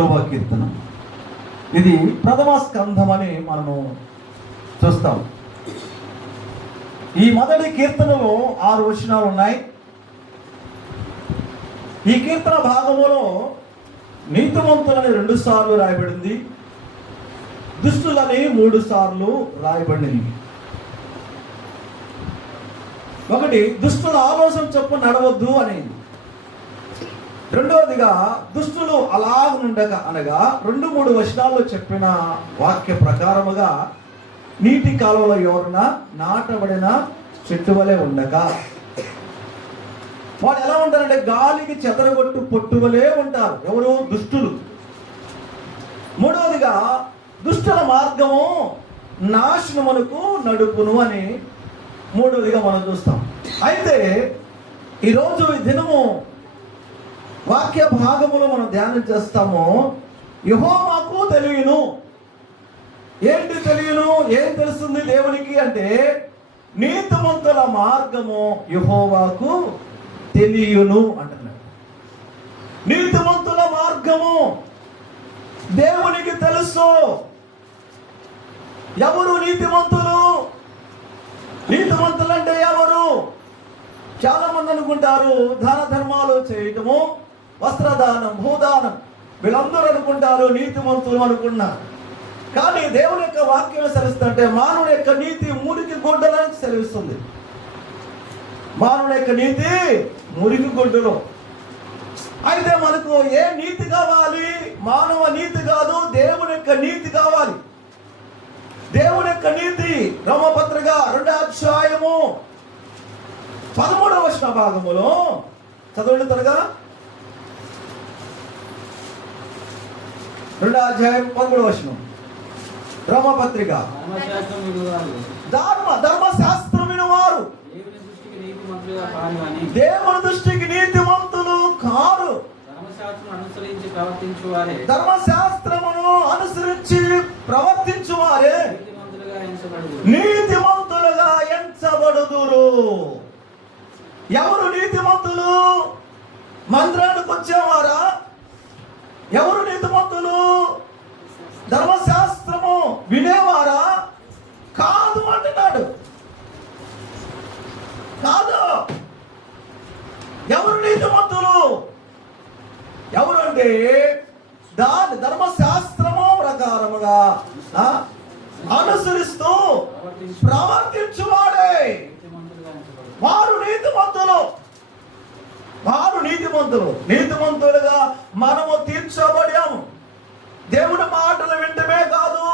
1వ కీర్తన. ఇది ప్రథమ స్కంధం అని మనము చూస్తాం. ఈ మొదటి కీర్తనలో 6 వచనాలు ఉన్నాయి. ఈ కీర్తన భాగములో నీతిమంతులని 2 సార్లు రాయబడింది, దుష్టులని 3 సార్లు రాయబడింది. ఒకటి, దుష్టుల ఆలోచన చొప్పున నడవద్దు అనేది. రెండవదిగా, దుష్టులు అలాగుండగా అనగా 2-3 వచనాల్లో చెప్పిన వాక్య ప్రకారముగా నీటి కాలువలో ఎవరైనా నాటబడిన చెట్టు వలె ఉండగా, వాళ్ళు ఎలా ఉంటారంటే గాలికి చెదరగొట్టు పొట్టువలే ఉంటారు. ఎవరు? దుష్టులు. మూడవదిగా, దుష్టుల మార్గము నాశనమునకు నడుపును అని మూడవదిగా మనం చూస్తాం. అయితే ఈరోజు ఈ దినము వాక్య భాగములో మనం ధ్యానం చేస్తాము. యెహోవాకు తెలియను. ఏంటి తెలియను? ఏం తెలుస్తుంది దేవునికి అంటే, నీతిమంతుల మార్గము యెహోవాకు తెలియను అంటున్నాడు. నీతిమంతుల మార్గము దేవునికి తెలుసు. ఎవరు నీతిమంతులు? నీతిమంతులు అంటే ఎవరు? చాలా మంది అనుకుంటారు దాన ధర్మాలు చేయటము, వస్త్రదానం, భూదానం, వీళ్ళందరూ అనుకుంటారు నీతిమంతులు అనుకున్నారు. కానీ దేవుని యొక్క వాక్యం సెలవిస్తుంటే మానవుని యొక్క నీతి మురికి గుడ్డలని సెలవిస్తుంది. మానవుని యొక్క నీతి మురికి గుడ్డలు. అయితే మనకు ఏ నీతి కావాలి? మానవ నీతి కాదు, దేవుని యొక్క నీతి కావాలి. దేవుని యొక్క నీతి రోమపత్రిక 2వ అధ్యాయము 13వ వచన భాగములో చదవండి త్వరగా. 2వ అధ్యాయం 13వ వచనం. రోమపత్రిక. ధర్మశాస్త్రం వినువారు దేవుని దృష్టికి నీతిమంతులు కారు. ధర్మశాస్త్రమును అనుసరించి ప్రవర్తించువారే నీతిమంతులుగా ఎంచబడుదురు. ఎవరు నీతిమంతులు? మందిరానికి వచ్చేవారా? ఎవరు నీతిమంతులు? ధర్మశాస్త్రము వినేవారా? కాదు అంటున్నాడు. కాదు. ఎవరు నీతిమంతులు? ఎవరు అంటే దాని ధర్మశాస్త్రము ప్రకారముగా అనుసరిస్తూ ప్రవర్తించువాడే వారు నీతిమంతులు. వారు నీతిమంతులు. నీతిమంతులుగా మనము తీర్చబడాము. దేవుని మాటలు వింటమే కాదు,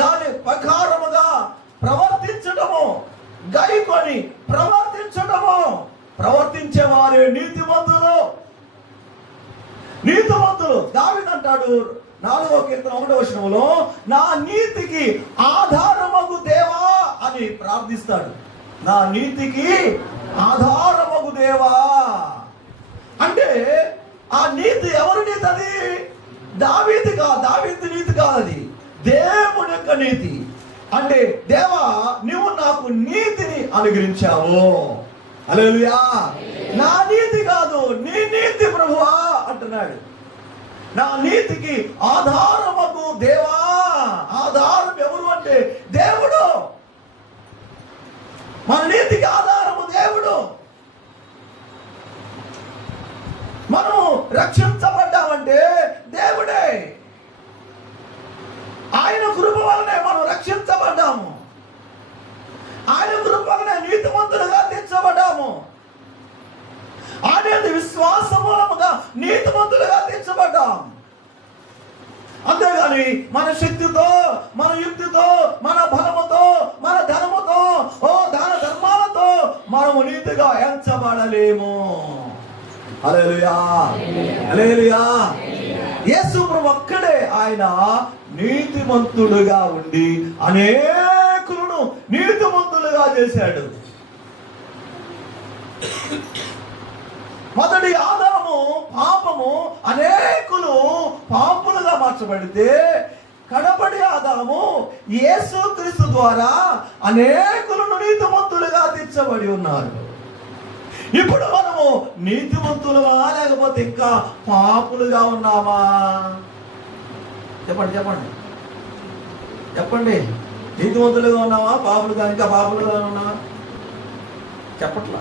దాని ప్రకారముగా ప్రవర్తించడము, గైకొని ప్రవర్తించడము, ప్రవర్తించే వారే నీతిమంతులు. నీతిమంతులు. దావీదు అంటాడు 4వ కీర్తన 1వ వచనంలో, నా నీతికి ఆధారమగు దేవా అని ప్రార్థిస్తాడు. నా నీతికి ఆధారమగు దేవా అంటే ఆ నీతి ఎవరి నీతి? అది దావీదు నీతి కాదు, అది దేవుని యొక్క నీతి. అంటే దేవా నువ్వు నాకు నీతిని అనుగ్రహించావు. హల్లెలూయా. నా నీతి కాదు, నీ నీతి ప్రభువా అంటున్నాడు. నా నీతికి ఆధారమగు దేవా. ఆధారం ఎవరు అంటే దేవుడు. మన నీతికి ఆధారము దేవుడు. మనము రక్షించబడ్డామంటే దేవుడే. ఆయన కృప వలనే మనం రక్షించబడ్డాము. ఆయన కృప వలనే నీతిమంతులుగా తీర్చబడ్డాము. ఆయన విశ్వాస మూలముగా నీతిమంతులుగా తీర్చబడ్డాం. అంతేగాని మన శక్తితో, మన యుక్తితో, మన బలముతో, మన ధనముతో, దాన ధర్మాలతో మనము నీతిగా ఎంచబడలేము. హల్లెలూయా. హల్లెలూయా. యేసు ప్రభు ఒక్కడే ఆయన నీతిమంతుడుగా ఉండి అనేకులను నీతిమంతులుగా చేశాడు. మొదటి ఆదాము పాపము అనేకులు పాపులుగా మార్చబడితే, కడపడి ఆదాము యేసుక్రీస్తు ద్వారా అనేకులను నీతిమంతులుగా తీర్చబడి ఉన్నారు. ఇప్పుడు మనము నీతిమంతులమా లేకపోతే ఇంకా పాపులుగా ఉన్నామా? చెప్పండి చెప్పండి చెప్పండి. నీతిమంతులుగా ఉన్నావా, పాపులుగా ఇంకా పాపులుగా ఉన్నావా? చెప్పట్లా.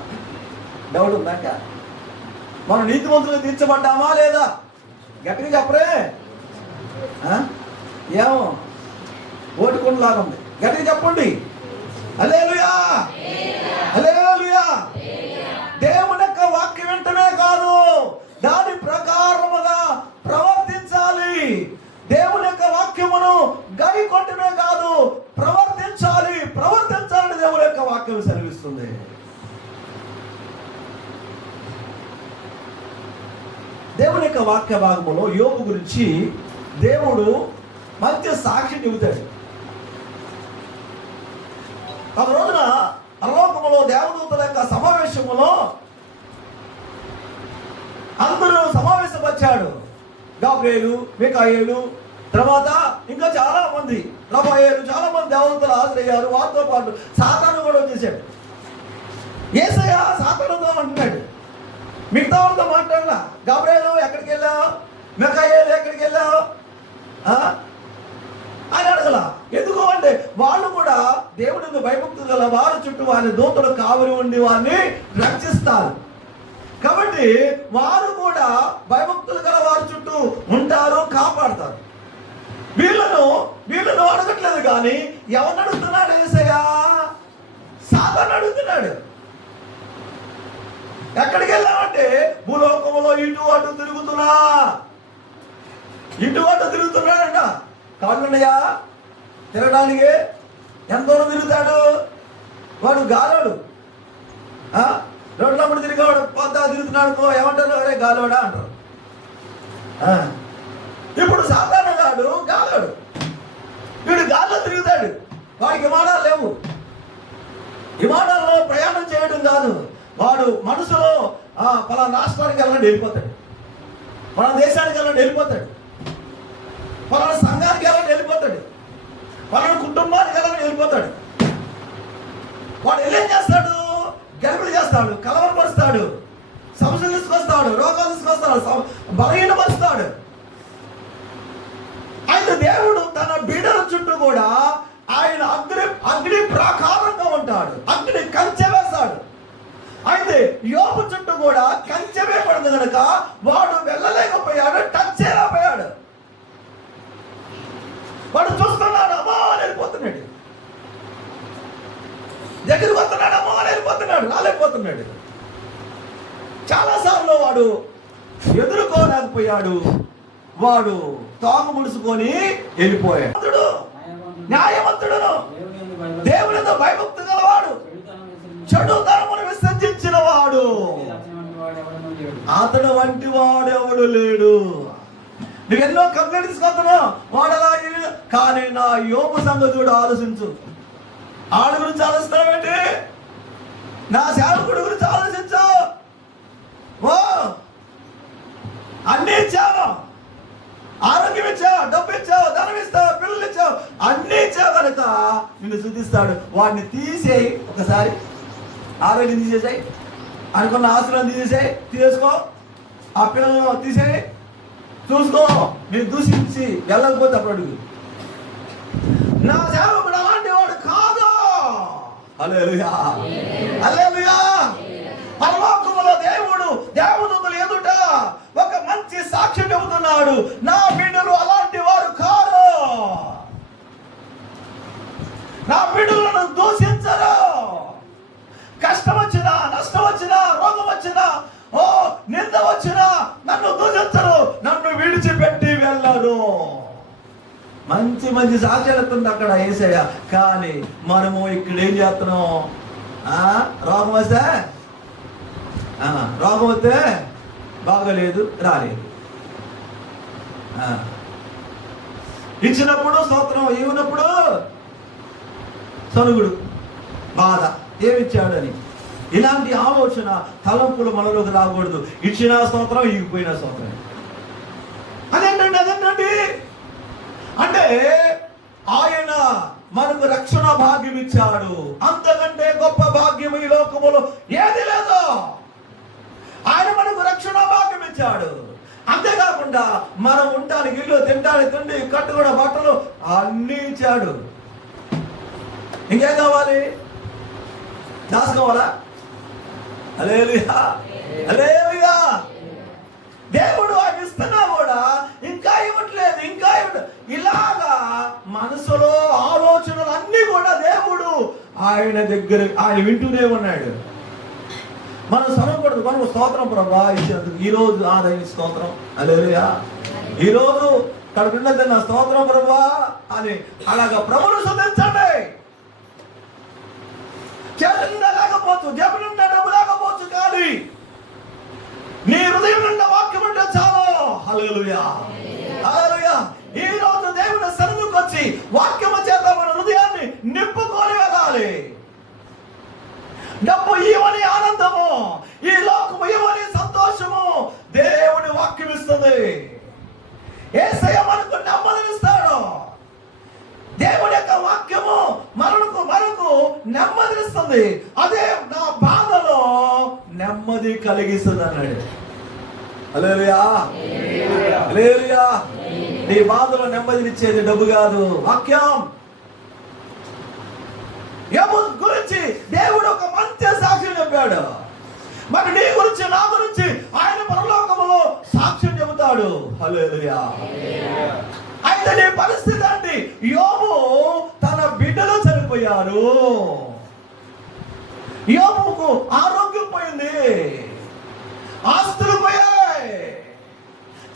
డౌట్ ఉందాక మనం నీతిమంతులుగా తీర్చబడ్డామా లేదా? గట్టిగా చెప్పరే. ఏమో ఓటుకుండలాగా ఉంది. గట్టిగా చెప్పండి. హల్లెలూయా హల్లెలూయా. దేవుని యొక్క వాక్యం వెంటనే కాదు, దాని ప్రకారముగా ప్రవర్తించాలి. దేవుని యొక్క వాక్యమును గైకొట్టమే కాదు, ప్రవర్తించాలి. ప్రవర్తించాలని దేవుని యొక్క వాక్యం సెలవిస్తుంది. దేవుని యొక్క వాక్య భాగములో యోబు గురించి దేవుడు మంచి సాక్షి చెబుతాడు. ఒక రోజున పరలోకములో దేవదూతల యొక్క సమావేశములో అందరూ సమావేశపరిచాడు. గాబ్రియేలు, మిఖాయేలు, తర్వాత ఇంకా చాలా మంది రఫాయేలు, చాలా మంది దేవదూతలు హాజరయ్యారు. వారితో పాటు సాతాను కూడా వచ్చేసాడు. యేసయ్య సాతానుతో అంటున్నాడు, మిగతా వాళ్ళతో మాట్లాడలా. గాబ్రియేలు ఎక్కడికి వెళ్ళావు, మిఖాయేలు ఎక్కడికి వెళ్ళావు అని అడగల. ఎందుకు అంటే వాళ్ళు కూడా దేవుడిని భయభక్తులు గల వారి చుట్టూ వారి దూతలు కావలి ఉండి వారిని రక్షిస్తారు. కాబట్టి వారు కూడా భయభక్తులు గల వారి చుట్టూ ఉంటారు, కాపాడతారు. వీళ్ళను అడగట్లేదు. కానీ ఎవరిని అడుగుతున్నాడు యేసయ్య? సాతాను అడుగుతున్నాడు. ఎక్కడికి వెళ్ళామంటే భూలోకములో ఇటు అటు తిరుగుతున్నాడంట. కాళ్ళున్నాయా తిరగడానికి? ఎంత దూరం తిరుగుతాడు వాడు? గాలోడు. రోడ్లప్పుడు తిరిగేవాడు పొద్దు తిరుగుతున్నాడు ఏమంటారు? అరే గాలోడా అంటారు. ఇప్పుడు సాధారణ గాడు గాలోడు. వీడు గాల్లో తిరుగుతాడు. వాడికి విమానాలు లేవు. విమానాల్లో ప్రయాణం చేయడం కాదు, వాడు మనసులో పలానా రాష్ట్రానికి వెళ్ళండి వెళ్ళిపోతాడు, పలానా దేశానికి వెళ్ళండి వెళ్ళిపోతాడు, పలానా సంఘానికి వెళ్ళండి వెళ్ళిపోతాడు, పలానా కుటుంబానికి వెళ్ళండి వెళ్ళిపోతాడు. వాడు వెళ్ళేం చేస్తాడు? గెలుపులు చేస్తాడు, కలవరపరుస్తాడు, సమస్యలు తీసుకొస్తాడు, రోగాలు తీసుకొస్తాడు, బలహీనపరుస్తాడు. అయితే దేవుడు తన బిడ్డల చుట్టూ కూడా ఆయన అగ్ని ప్రాకారంగా ఉంటాడు, అగ్ని కంచె వేస్తాడు. అయితే యోబు చుట్టూ కూడా కంచె వేయబడింది కనుక వాడు వెళ్ళలేకపోయాడు, టచ్ చేయలేకపోయాడు. వాడు చూస్తున్నాడు, అమ్మా అని వెళ్ళిపోతున్నాడు. దగ్గరికి వస్తున్నాడు, అమ్మా అని వెళ్ళిపోతున్నాడు, రాలేకపోతున్నాడు. చాలాసార్లు వాడు ఎదుర్కోలేకపోయాడు. వాడు తాము ముడుచుకొని వెళ్ళిపోయాడు. న్యాయవంతుడును, దేవునితో భయభక్తి గలవాడు, చెడు తరమును విసర్జించిన వాడు, అతడు వంటి వాడు ఎవడు లేడు. నువ్వెన్నో కంప్లైంట్ తీసుకొస్తున్నావు, వాడలా. కానీ నా యోబు సంగతి కూడా ఆలోచించు. ఆడు గురించి ఆలోచిస్తావేంటి? నా సేవకుడి గురించి ఆలోచించు. ఓ అన్ని ఇచ్చావు, ఆరోగ్యం ఇచ్చావు, డబ్బు ఇచ్చావు, ధనం ఇస్తావు, పిల్లలు ఇచ్చావు, అన్ని ఇచ్చావు కనుక నిన్ను శుద్ధిస్తాడు. వాడిని తీసేయి, ఒకసారి ఆరోగ్యం తీసేసాయి, అనుకున్న ఆశలను తీసేసుకో, ఆ పిల్లలను తీసేయి, చూసుకో. నేను దూషించి వెళ్ళకపోతే అప్పుడు అడుగు. నా సేవకుడు అలాంటి వాడు కాదు. హల్లెలూయా హల్లెలూయా. పరలోకములో దేవుడు దేవదూతల ఎదుట ఒక మంచి సాక్ష్యం చెబుతున్నాడు, నా బిడ్డలు అలాంటి వారు కాదు. నా బిడ్డలను దూషించరు. కష్టం వచ్చినా, నష్టం వచ్చినా, రోగం వచ్చినా, నింద వచ్చినా నన్ను దూషించరు, నన్ను విడిచిపెట్టి వెళ్ళరు. మంచి మంచి సాక్ష్యాలు అక్కడ యేసయ్య. కానీ మనము ఇక్కడ ఏం చేస్తున్నాం? రోగం వస్తే బాగలేదు, రాలేదు. ఇచ్చినప్పుడు స్తోత్రం, ఇవ్వనప్పుడు సనుగుడు, బాధ, ఏమిచ్చాడని. ఇలాంటి ఆలోచన తలంపులు మనలోకి రాకూడదు. ఇచ్చిన స్తోత్రం, ఇగిపోయిన స్తోత్రం. అదేంటండి అంటే ఆయన మనకు రక్షణ భాగ్యం ఇచ్చాడు. అంతకంటే గొప్ప భాగ్యం ఈ లోకములో ఏది లేదు. మనకు రక్షణ భాగ్యం ఇచ్చాడు. అంతేకాకుండా మనం ఉండడానికి ఇల్లు, తినడానికి తిండి, కట్టుకున్న బట్టలు అన్నీ ఇచ్చాడు. ఇంకేం కావాలి? దాచుకోవాలా? హల్లెలూయా, హల్లెలూయా. దేవుడు ఆయన ఇస్తున్నా కూడా ఇంకా ఇవ్వట్లేదు, ఇంకా ఇలాగా మనసులో ఆలోచనలు అన్నీ కూడా దేవుడు ఆయన దగ్గర ఆయన వింటూనే ఉన్నాడు. మనం సరకూడదు, మనం స్తోత్రం ప్రభా ఇచ్చినందుకు ఈరోజు ఆదాయం స్తోత్రం, హల్లెలూయా. ఈరోజు కడుపున్నది నా స్తోత్రం ప్రభా అని అలాగా ప్రభువును స్తుతించండి. చేతులుండా లేకపోవచ్చు, జేబులుండా డబ్బు లేకపోవచ్చు, కానీ నీ హృదయం నిండా వాక్యం అంటే చాలు. హల్లెలూయా, హల్లెలూయా. ఈ రోజు దేవుని సన్నిధికి వచ్చి వాక్యము చేత మన హృదయాన్ని నింపుకొని వెళ్ళాలి. డబ్బు ఇవ్వని ఆనందము, ఈ లోకము ఇవ్వని సంతోషము దేవుని వాక్యం ఇస్తుంది. యేసయ్య మనకు నెమ్మదినిస్తాడు. దేవుని యొక్క వాక్యము మనకు నెమ్మదినిస్తుంది. అదే నా బాధలో నెమ్మది కలిగిస్తుంది అన్నాడు. హల్లెలూయా, హల్లెలూయా. నీ బాధలో నెమ్మదినిచ్చేది డబ్బు కాదు, వాక్యం. యోబు గురించి దేవుడు ఒక మంచి సాక్ష్యం చెప్పాడు. మరి నీ గురించి, నా గురించి ఆయన పరలోకములో సాక్ష్యం చెబుతాడు. హల్లెలూయా. అయితే నీ పరిస్థితి అంటే యోబు తన బిడ్డలు చనిపోయారు, యోబుకు ఆరోగ్యం పోయింది, ఆస్తులు పోయాయి,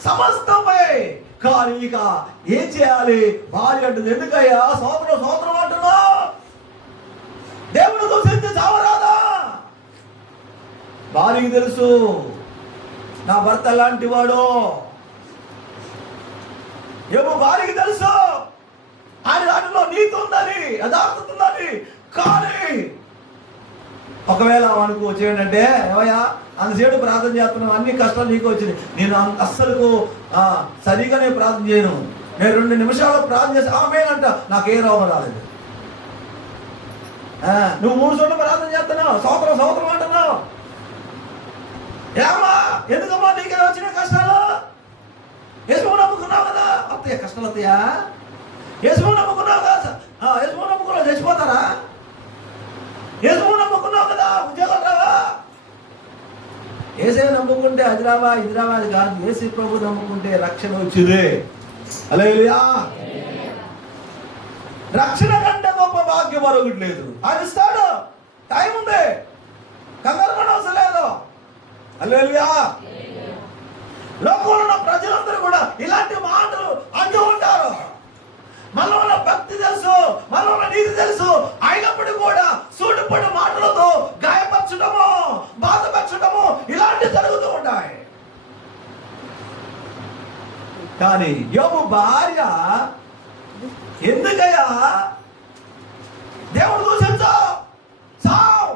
సమస్తం పోయాయి. కానీ ఇక ఏం చేయాలి? భార్య అంటుంది, ఎందుకయ్యా సోదరం సోదరం అంటున్నా? దేవుడు దూషించి చావరాదా? భార్యకి తెలుసు నా భర్త లాంటి వాడు. యోబు భార్యకి తెలుసు ఆయన దానిలో నీతి ఉందని, యథార్థత ఉందని. కానీ ఒకవేళ అనుకోవచ్చు ఏంటంటే, ఏమయ్యా అంతసేపు ప్రార్థన చేస్తున్నావు, అన్ని కష్టాలు నీకు వచ్చినాయి, నేను అస్సలు సరిగానే ప్రార్థన చేయను, నేను 2 నిమిషాలు ప్రార్థన చేసి ఆమేనంట, నాకే రోగం రాలేదు. నువ్వు 3 చోట్ల ప్రార్థన చేస్తున్నావు, సంవత్సరం సంవత్సరం అంటున్నావు. ఏమా ఎందుకమ్మా నీకే వచ్చిన కష్టాలు? యేసుని నమ్ముకున్నావు కదా, వస్తాయా కష్టాలు? వస్తాయా? యేసుని నమ్ముకున్నావు కదా, యేసుని నమ్ముకున్నావు చచ్చిపోతారా? యేసుని నమ్ముకున్నావు కదా, ఉద్యోగాలు రావా? యేసే నమ్ముకుంటే అది రావా ఇది రావా అది కాదు. యేసు ప్రభు నమ్ముకుంటే రక్షణ వచ్చింది. హల్లెలూయా. రక్షణ కంటే గొప్ప భాగ్యం మరొకటి లేదు. ఆయన ఇస్తాడు, టైం ఉంది, కంగారు పడవసరం లేదు. హల్లెలూయా. లోకంలో ఉన్న ప్రజలందరూ కూడా ఇలాంటి మాటలు అంటూ ఉంటారు. మనలో ఉన్న భక్తి తెలుసు, మనలో ఉన్న నీతి తెలుసు, అయినప్పటికీ కూడా సూటిపడి మాటలతో గాయపరచడము, బాధపరచడము ఇలాంటివి జరుగుతూ ఉంటాయి. కానీ యోబు భార్య ఎందుకయ్యా దేవుడు చావు,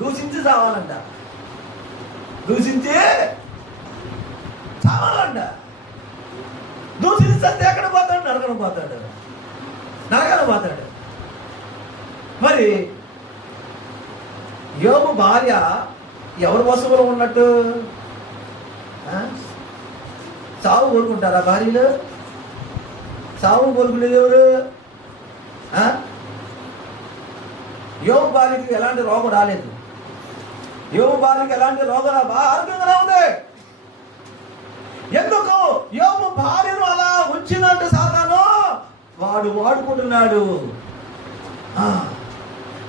దూషించి చావాలంట, దూషించి చావాలంట. దూషిస్తే ఎక్కడ పోతాడు? నరకను పోతాడు. మరి యోబు భార్య ఎవరి వశంలో ఉన్నట్టు? చావు కోరుకుంటారా భార్యలు? చావును కోరుకునేది ఎవరు? యోబు భార్యకి ఎలాంటి రోగం రాలేదు. యోబు భార్యకి ఎలాంటి రోగం ఆరోగ్యంగా ఉంది. ఎందుకు యోబు భార్యను అలా ఉంచినట్టు సాతాను వాడు వాడుకుంటున్నాడు.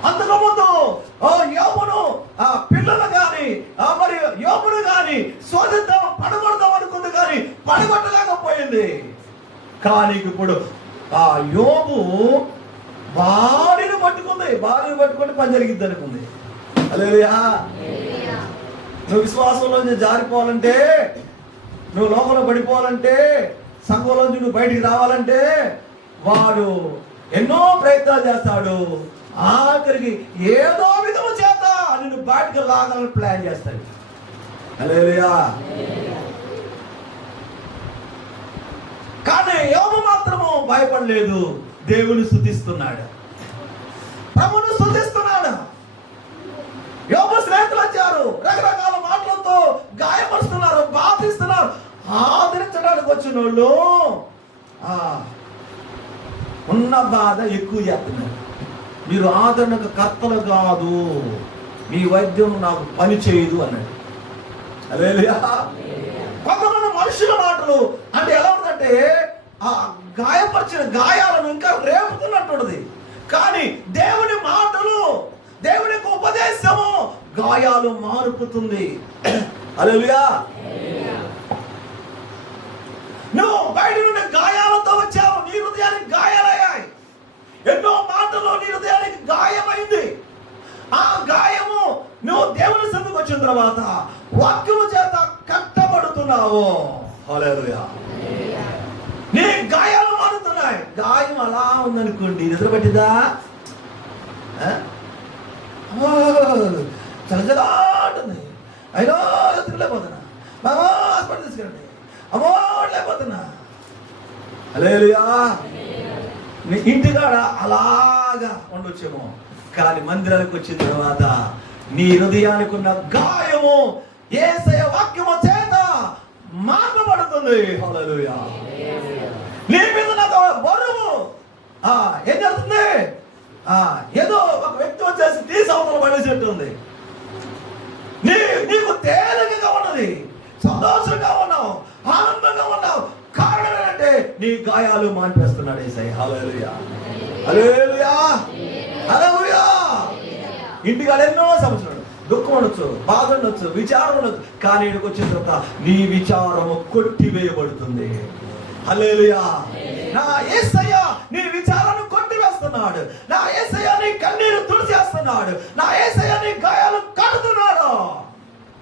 అంతకుముందు యోబును పిల్లలు కానీ మరి యోబును కానీ శోధిద్దాం, పడగొడదాం అనుకుంది, కానీ పడగొట్టలేకపోయింది. కానీ ఇప్పుడు యోబు భార్యను పట్టుకొని పని జరిగిద్ది అనుకుంది. హల్లెలూయా. నువ్వు విశ్వాసంలోంచి జారిపోవాలంటే, నువ్వు లోకంలో పడిపోవాలంటే, సంఘంలోంచి నువ్వు బయటికి రావాలంటే వాడు ఎన్నో ప్రయత్నాలు చేస్తాడు. ఆఖరికి ఏదో విధము చేత నిన్ను బయటకు లాగాలని ప్లాన్ చేస్తాడు. హల్లెలూయా. కానీ యోబు మాత్రము భయపడలేదు, దేవుని స్తుతిస్తున్నాడు, ప్రభువును స్తుతిస్తున్నాడు. యోబు స్నేహితులు వచ్చారు, రకరకాల మాటలతో గాయపరుస్తున్నారు, బాధిస్తున్నారు. ఆదరించడానికి వచ్చిన వాళ్ళు ఉన్న బాధ ఎక్కువ చేస్తున్నారు. మీరు ఆదరణకు కర్తలు కాదు, మీ వైద్యం నాకు పని చేయదు అన్నాడు. హల్లెలూయా. కొంతమంది మనుషుల మాటలు అంటే ఎలా ఉందంటే ఆ గాయపరిచిన గాయాలను ఇంకా రేపుతున్నట్టుంది. కానీ దేవుని మాటలు, దేవుని యొక్క ఉపదేశము గాయాలు మారుపుతుంది. హల్లెలూయా. నువ్వు బయట నుండి గాయాలతో వచ్చావు, నీ హృదయానికి గాయాలయ్యాయి. ఎన్నో మాటలు నీ హృదయానికి గాయమైంది. ఆ గాయము నువ్వు దేవుని సన్నిధికి వచ్చిన తర్వాత వాక్యము చేత కట్టబడుతున్నావు. హల్లెలూయా. నీ గాయాలు మారుతున్నాయి. గాయం అలా ఉందనుకోండి, నిద్రపట్టిందా? చలచలాంటుంది. అయినా తిరగలేకపోతున్నా, బాబా హాస్పిటల్ తీసుకెళ్ళండి, అమ్మో లేకపోతున్నా. హల్లెలూయా. నీ ఇంటికాడ అలాగా ఉండొచ్చేమో, కానీ మందిరానికి వచ్చిన తర్వాత నీ హృదయానికి ఉన్న గాయము యేసయ్య వాక్యము చేత మార్చబడుతుంది. హల్లెలూయా. నీ మీద నాకు బరువు ఏం జరుగుతుంది? ఏదో ఒక వ్యక్తి వచ్చేసి టీ సౌందర్య పడేసేట్టు ఉంది. నీకు తేలికగా ఉన్నది, సంతోషంగా ఉన్నావు, ఆనందంగా ఉన్నావు. కారణం ఏంటంటే నీ గాయాలు మాన్పేస్తున్నాడు యేసయ్య. హల్లెలూయా. హల్లెలూయా. హల్లెలూయా. ఇంటికాడ ఎన్నో సమస్యలు, దుఃఖం ఉండొచ్చు, బాధ ఉండొచ్చు, విచారం ఉండొచ్చు. కానీ ఇక్కడికి వచ్చిన తర్వాత నీ విచారము కొట్టివేయబడుతుంది. హల్లెలూయా. నా యేసయ్య నీ విచారాన్ని కొట్టివేస్తున్నాడు. నా యేసయ్య నీ కన్నీరు తుడిచేస్తున్నాడు. నా యేసయ్య నీ గాయాలు కడుతున్నాడు.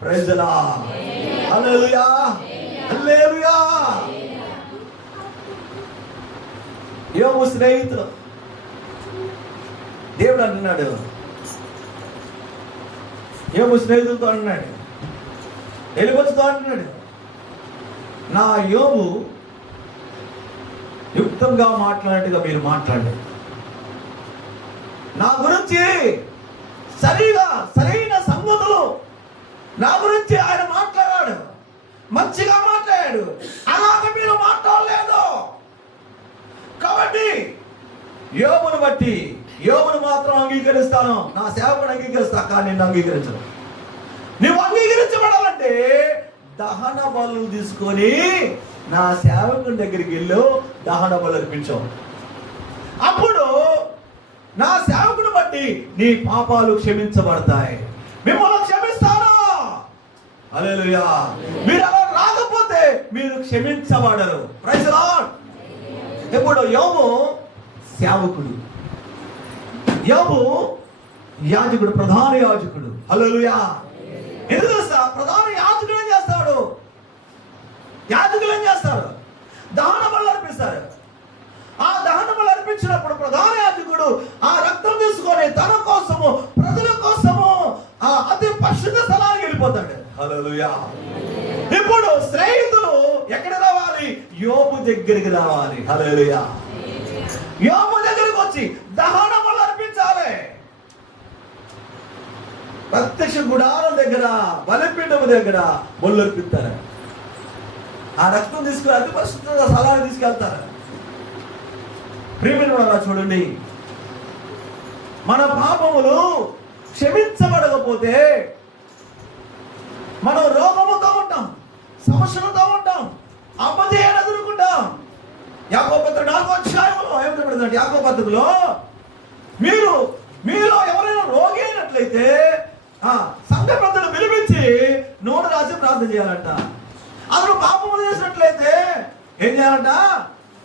Praise the lord. Hallelujah. Hallelujah. యోబు స్నేహితులు దేవుడు అంటున్నాడు, యోబు స్నేహితులతో అంటున్నాడు, ఎలిబతుతో అంటున్నాడు, నా యోబు యుక్తంగా మాట్లాడినట్టుగా మీరు మాట్లాడండి. నా గురించి సరైన సంగతులు నా గురించి ఆయన మాట్లాడాడు, మంచిగా మాట్లాడాడు. అలాగే మీరు మాట్లాడలేదు. కాబట్టి యోబును బట్టి యోబును మాత్రం అంగీకరిస్తాను, నా సేవకుని అంగీకరిస్తా, కానీ నిన్ను అంగీకరించను. నువ్వు అంగీకరించబడాలంటే దహన బలులు తీసుకొని నా సేవకుని దగ్గరికి వెళ్ళు, దహన బలు అర్పించావు. అప్పుడు నా సేవకుని బట్టి నీ పాపాలు క్షమించబడతాయి, మిమ్మల్ని క్షమిస్తాను. హల్లెలూయా. మీరు అలా రాకపోతే మీరు క్షమించబడరు. Praise the lord. ఇప్పుడు యోబు సేవకుడు, యోబు యాజకుడు, ప్రధాన యాజకుడు. హల్లెలూయా. ఎందుకు తెలుసా? ప్రధాన యాజకుడు ఏం చేస్తాడు? యాజకులు ఏం చేస్తారు? దహన బలులు అర్పిస్తారు. ఆ దహన బలులు అర్పించినప్పుడు ప్రధాన యాజకుడు ఆ రక్తం తీసుకొని తన కోసము, ప్రజల కోసము ఆ అతి పరిశుద్ధ స్థలానికి వెళ్ళిపోతాడు. హల్లెలూయా. ఇప్పుడు స్నేహితులు ఎక్కడ రావాలి? యోబు దగ్గరికి రావాలి. హల్లెలూయా. యోబు దగ్గరికి వచ్చి దహన బలులు అర్పించాలి. ప్రత్యక్ష గుడారం దగ్గర, బలిపీఠం దగ్గర బలులు అర్పిస్తారు. ఆ రక్తం తీసుకుని అతి పరిశుద్ధ స్థలాన్ని తీసుకెళ్తారు. ప్రియమైన వారా, చూడండి, మన పాపములు క్షమించబడకపోతే మనం రోగముతో ఉంటాం, సమస్యలతో ఉంటాం, అపజయాన్ని ఎదుర్కొంటాం. యాకోబు పత్రిక 4వ అధ్యాయంలో ఏమిటంటే, యాకోబు పత్రికలో మీలో ఎవరైనా రోగి అయినట్లయితే సంఘ పెద్దలు పిలిపించి నోటు రాసి ప్రార్థన చేయాలంట. అతను పాపములు చేసినట్లయితే ఏం చేయాలంట?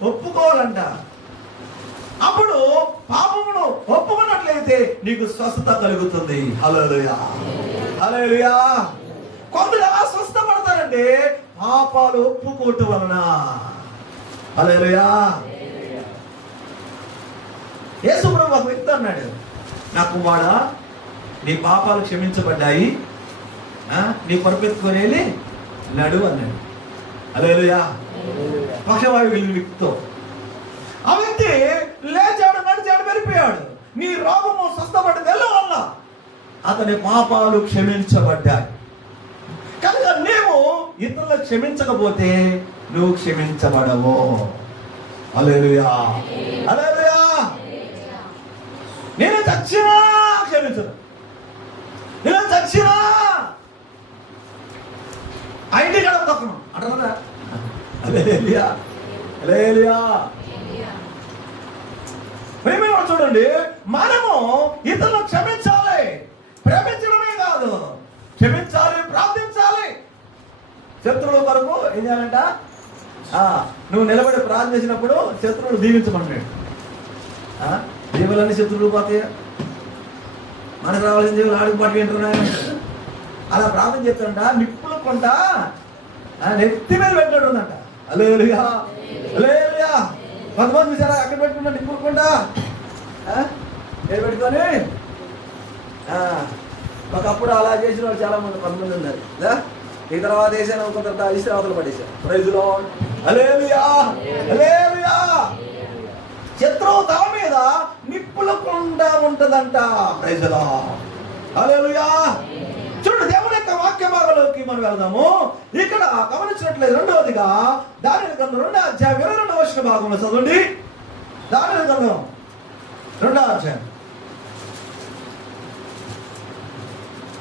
ఒప్పుకోవాలంట. అప్పుడు పాపమును ఒప్పుకున్నట్లయితే నీకు స్వస్థత కలుగుతుంది. హల్లెలూయా. హల్లెలూయా. కొందరు ఎలా స్వస్థపడతారంటే పాపాలు ఒప్పుకోవటం వలన. హల్లెలూయా. యేసు ప్రభువు ఒక వ్యక్తి అన్నాడు, నా కుమారుడా, నీ పాపాలు క్షమించబడ్డాయి, నీ పరుపెత్తుకొని వెళ్ళి నడు అన్నాడు. హల్లెలూయా. పక్షవాయు వెళ్ళిన వ్యక్తితో ఆ వ్యక్తి లేచాడు, నడిచాడు, వెళ్ళిపోయాడు. నీ రోగము స్వస్థపడ్డది వల్ల అతని పాపాలు క్షమించబడ్డాయి. కనుక నీవు ఇతరులను క్షమించకపోతే నువ్వు క్షమించబడవు. హల్లెలూయా, హల్లెలూయా. నేను చచ్చినా క్షమించను, నేను చచ్చినా ఐటీ గడప తక్కువ అంటారు కదా. హల్లెలూయా, హల్లెలూయా. ప్రేమ చూడండి, మనము ఇతరులను క్షమించాలి, ప్రేమించడమే కాదు, క్షమించాలి, ప్రార్థించాలి. శత్రువుల కొరకు ఏం చేయాలంట? నువ్వు నిలబడి ప్రార్థన చేసినప్పుడు శత్రువులు దీవించమన్నాడు. దీవులన్నీ శత్రువులు పోతాయి, మనకు రావాల్సిన దేవులు ఆడికి పాటు వింటున్నాయి. అలా ప్రార్థన చేస్తుంట నిప్పులు కొంట నెత్తి మీద పెట్టాడు ఉందంట. హల్లెలూయా, హల్లెలూయా. కొంతమంది చూసారా అక్కడ పెట్టుకుంటా నిప్పులు కొంట పెట్టుకొని. ఒకప్పుడు అలా చేసిన వాళ్ళు చాలా మంది, కొంతమంది ఉన్నారు. ఈ తర్వాత వేసాను, కొంత ఇస్రావతులు పడేశారు. ప్రైజ్ లార్డ్, హల్లెలూయా, హల్లెలూయా. శత్రువు తల మీద నిప్పుల కొండ ఉంటదంట. ప్రైజ్ లార్డ్, హల్లెలూయా. చూడు, దేవుని యొక్క వాక్య భాగంలోకి మనం వెళ్దాము. ఇక్కడ గమనించినట్లయితే రెండవదిగా దానియేలు గ్రంథం 2వ అధ్యాయం 22వ వచన భాగంలో చదవండి. దానియేలు గ్రంథం 2వ అధ్యాయం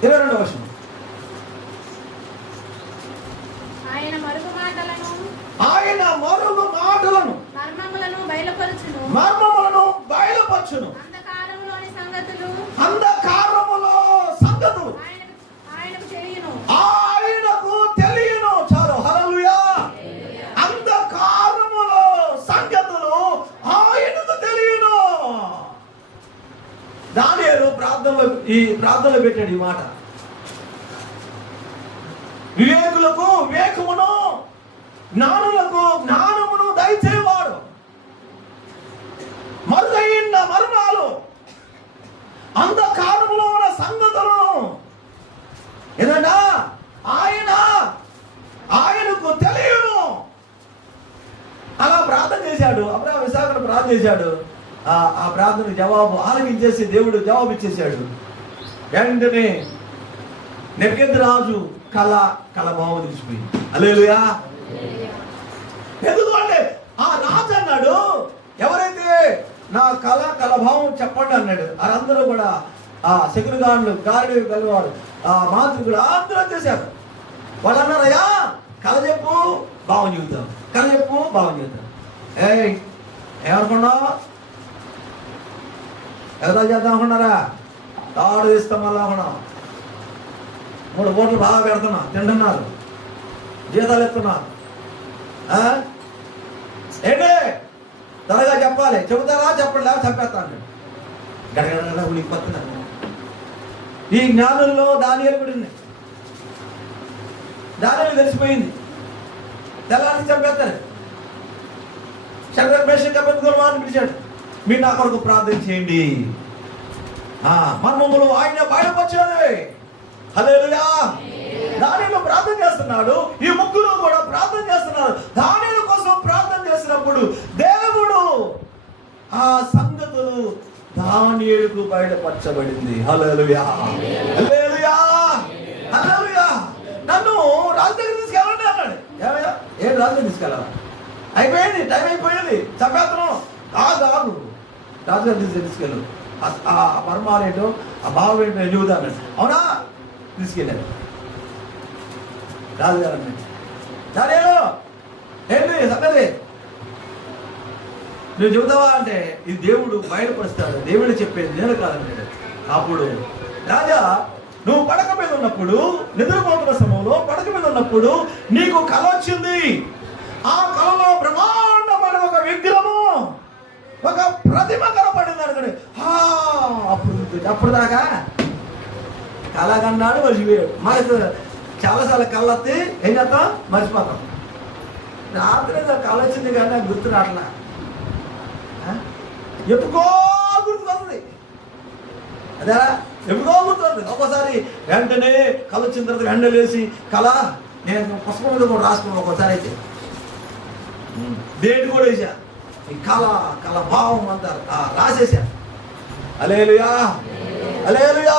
22వ వచనం. ఆయన మరుగు మాటలను మర్మములను బయలుపరచును. అంధకారములో సంగతులు ఆయనకు తెలియను. చాలు, హల్లెలూయా. అంధకారములో సంగతులు ఆయనకు తెలియను. దానియేలు ప్రార్థనలో పెట్టాడు ఈ మాట. వివేకులకు వివేకమును, జ్ఞానులకు జ్ఞానమును దయచేవాడు. మరుగైన మర్మాలు, అంధకారములో ఉన్న సంగతులు ఏదన్నా ఆయనకు తెలియను. అలా ప్రార్థన చేశాడు. అబ్రాహాము ఇస్సాకును ప్రార్థన చేశాడు. ఆ ప్రార్థనకు జవాబు ఆలకించేసి దేవుడు జవాబు ఇచ్చేశాడు. వెంటనే నెబుకద్నెజరు కలభావం తెలిసిపోయింది. హల్లెలూయా. ఎందుకంటే ఆ రాజు అన్నాడు, ఎవరైతే నా కలభావం చెప్పండి అన్నాడు. అందరూ కూడా ఆ శకునగాండ్లు, గారడీ గలవారు, ఆ మాంత్రికుడు అందరూ చేశారు. వాళ్ళు అన్నారయ్యా, కళ చెప్పు భావం చెబుతాం, కళ చెప్పు భావం చెబుతాం. ఏమనుకున్నావు? ఎగతాలు చేద్దాం అనుకున్నారా? తాడు తీస్తాం మళ్ళా అనుకున్నాం. 3 కోట్లు బాగా పెడుతున్నా, తింటున్నారు, జీతాలు ఇస్తున్నారు. ఏంటి త్వరగా చెప్పాలి, చెబుతారా? చెప్పండి, లేకపోతే చంపేస్తాను. గడగడ ఉలికిపోతున్నారు. ఈ జ్ఞానంలో దానియేలు కూడా ఉంది. దానియేలు తెలిసిపోయింది, తెల్లారి చంపేస్తారు. శద్రక్ మేషక్ అబేద్నెగో అని పిలిచాడు. మీరు నా కొరకు ప్రార్థన చేయండి. మర్మములు ఆయన బయటపరిచాడు. హల్లెలూయా. దానియేలు ప్రార్థన చేస్తున్నాడు. ఈ ముగ్గురు కూడా ప్రార్థన చేస్తున్నారు. దానియేలు కోసం ప్రార్థన చేసినప్పుడు దేవుడు ఆ సంగతులు దానియేలుకు బయటపరచబడింది. హల్లెలూయా, హల్లెలూయా, హల్లెలూయా. నన్ను రాజు దగ్గర తీసుకెళ్ళండి అన్నాడు. ఏం రాజు దగ్గర తీసుకెళ్ళాలి? అయిపోయింది, టైం అయిపోయింది, చంపేస్తున్నాం. ఆగు రాజు దగ్గర తీసుకెళ్ళు. ఆ పరమాలేంటో, ఆ భావం ఏంటో చెబుతా అన్నాడు. అవునా, తీసుకెళ్ళాడు రాజుగారు అన్నాడు. దానియేలు ఏంటి సంగతి, నువ్వు చెబుతావా అంటే ఇది దేవుడు బయటపరుస్తాడు, దేవుడు చెప్పేది నేను కాదంటాడు. అప్పుడు రాజా, నువ్వు పడక మీద ఉన్నప్పుడు, నిద్రపోతున్న సమయంలో పడక మీద ఉన్నప్పుడు నీకు కల వచ్చింది. ఆ కలలో బ్రహ్మాండమైన ఒక విగ్రహము, ఒక ప్రతిమ కనపడింది అనుకోండి. అప్పుడు దాకా కళగన్నాడు, మర్చిపోయాడు. మనకు చాలాసార్లు కళ్ళొత్తి ఏం చేస్తాం, మర్చిపోతాం. రాత్రి కళ వచ్చింది కానీ నాకు గుర్తు రాట్లా, ఎప్పుకో గుర్తుకొస్తుంది. అదే ఎప్పుడో గుర్తుంది. ఒక్కోసారి వెంటనే కళ వచ్చిన తర్వాత వెంటనే లేచి కళ నేను పుస్తకం మీద కూడా రాసుకున్నాను. ఒక్కోసారి అయితే దేని కూడా వేసా, ఈ కళ భావం అంటారు రాసేసా. హల్లెలూయా, హల్లెలూయా.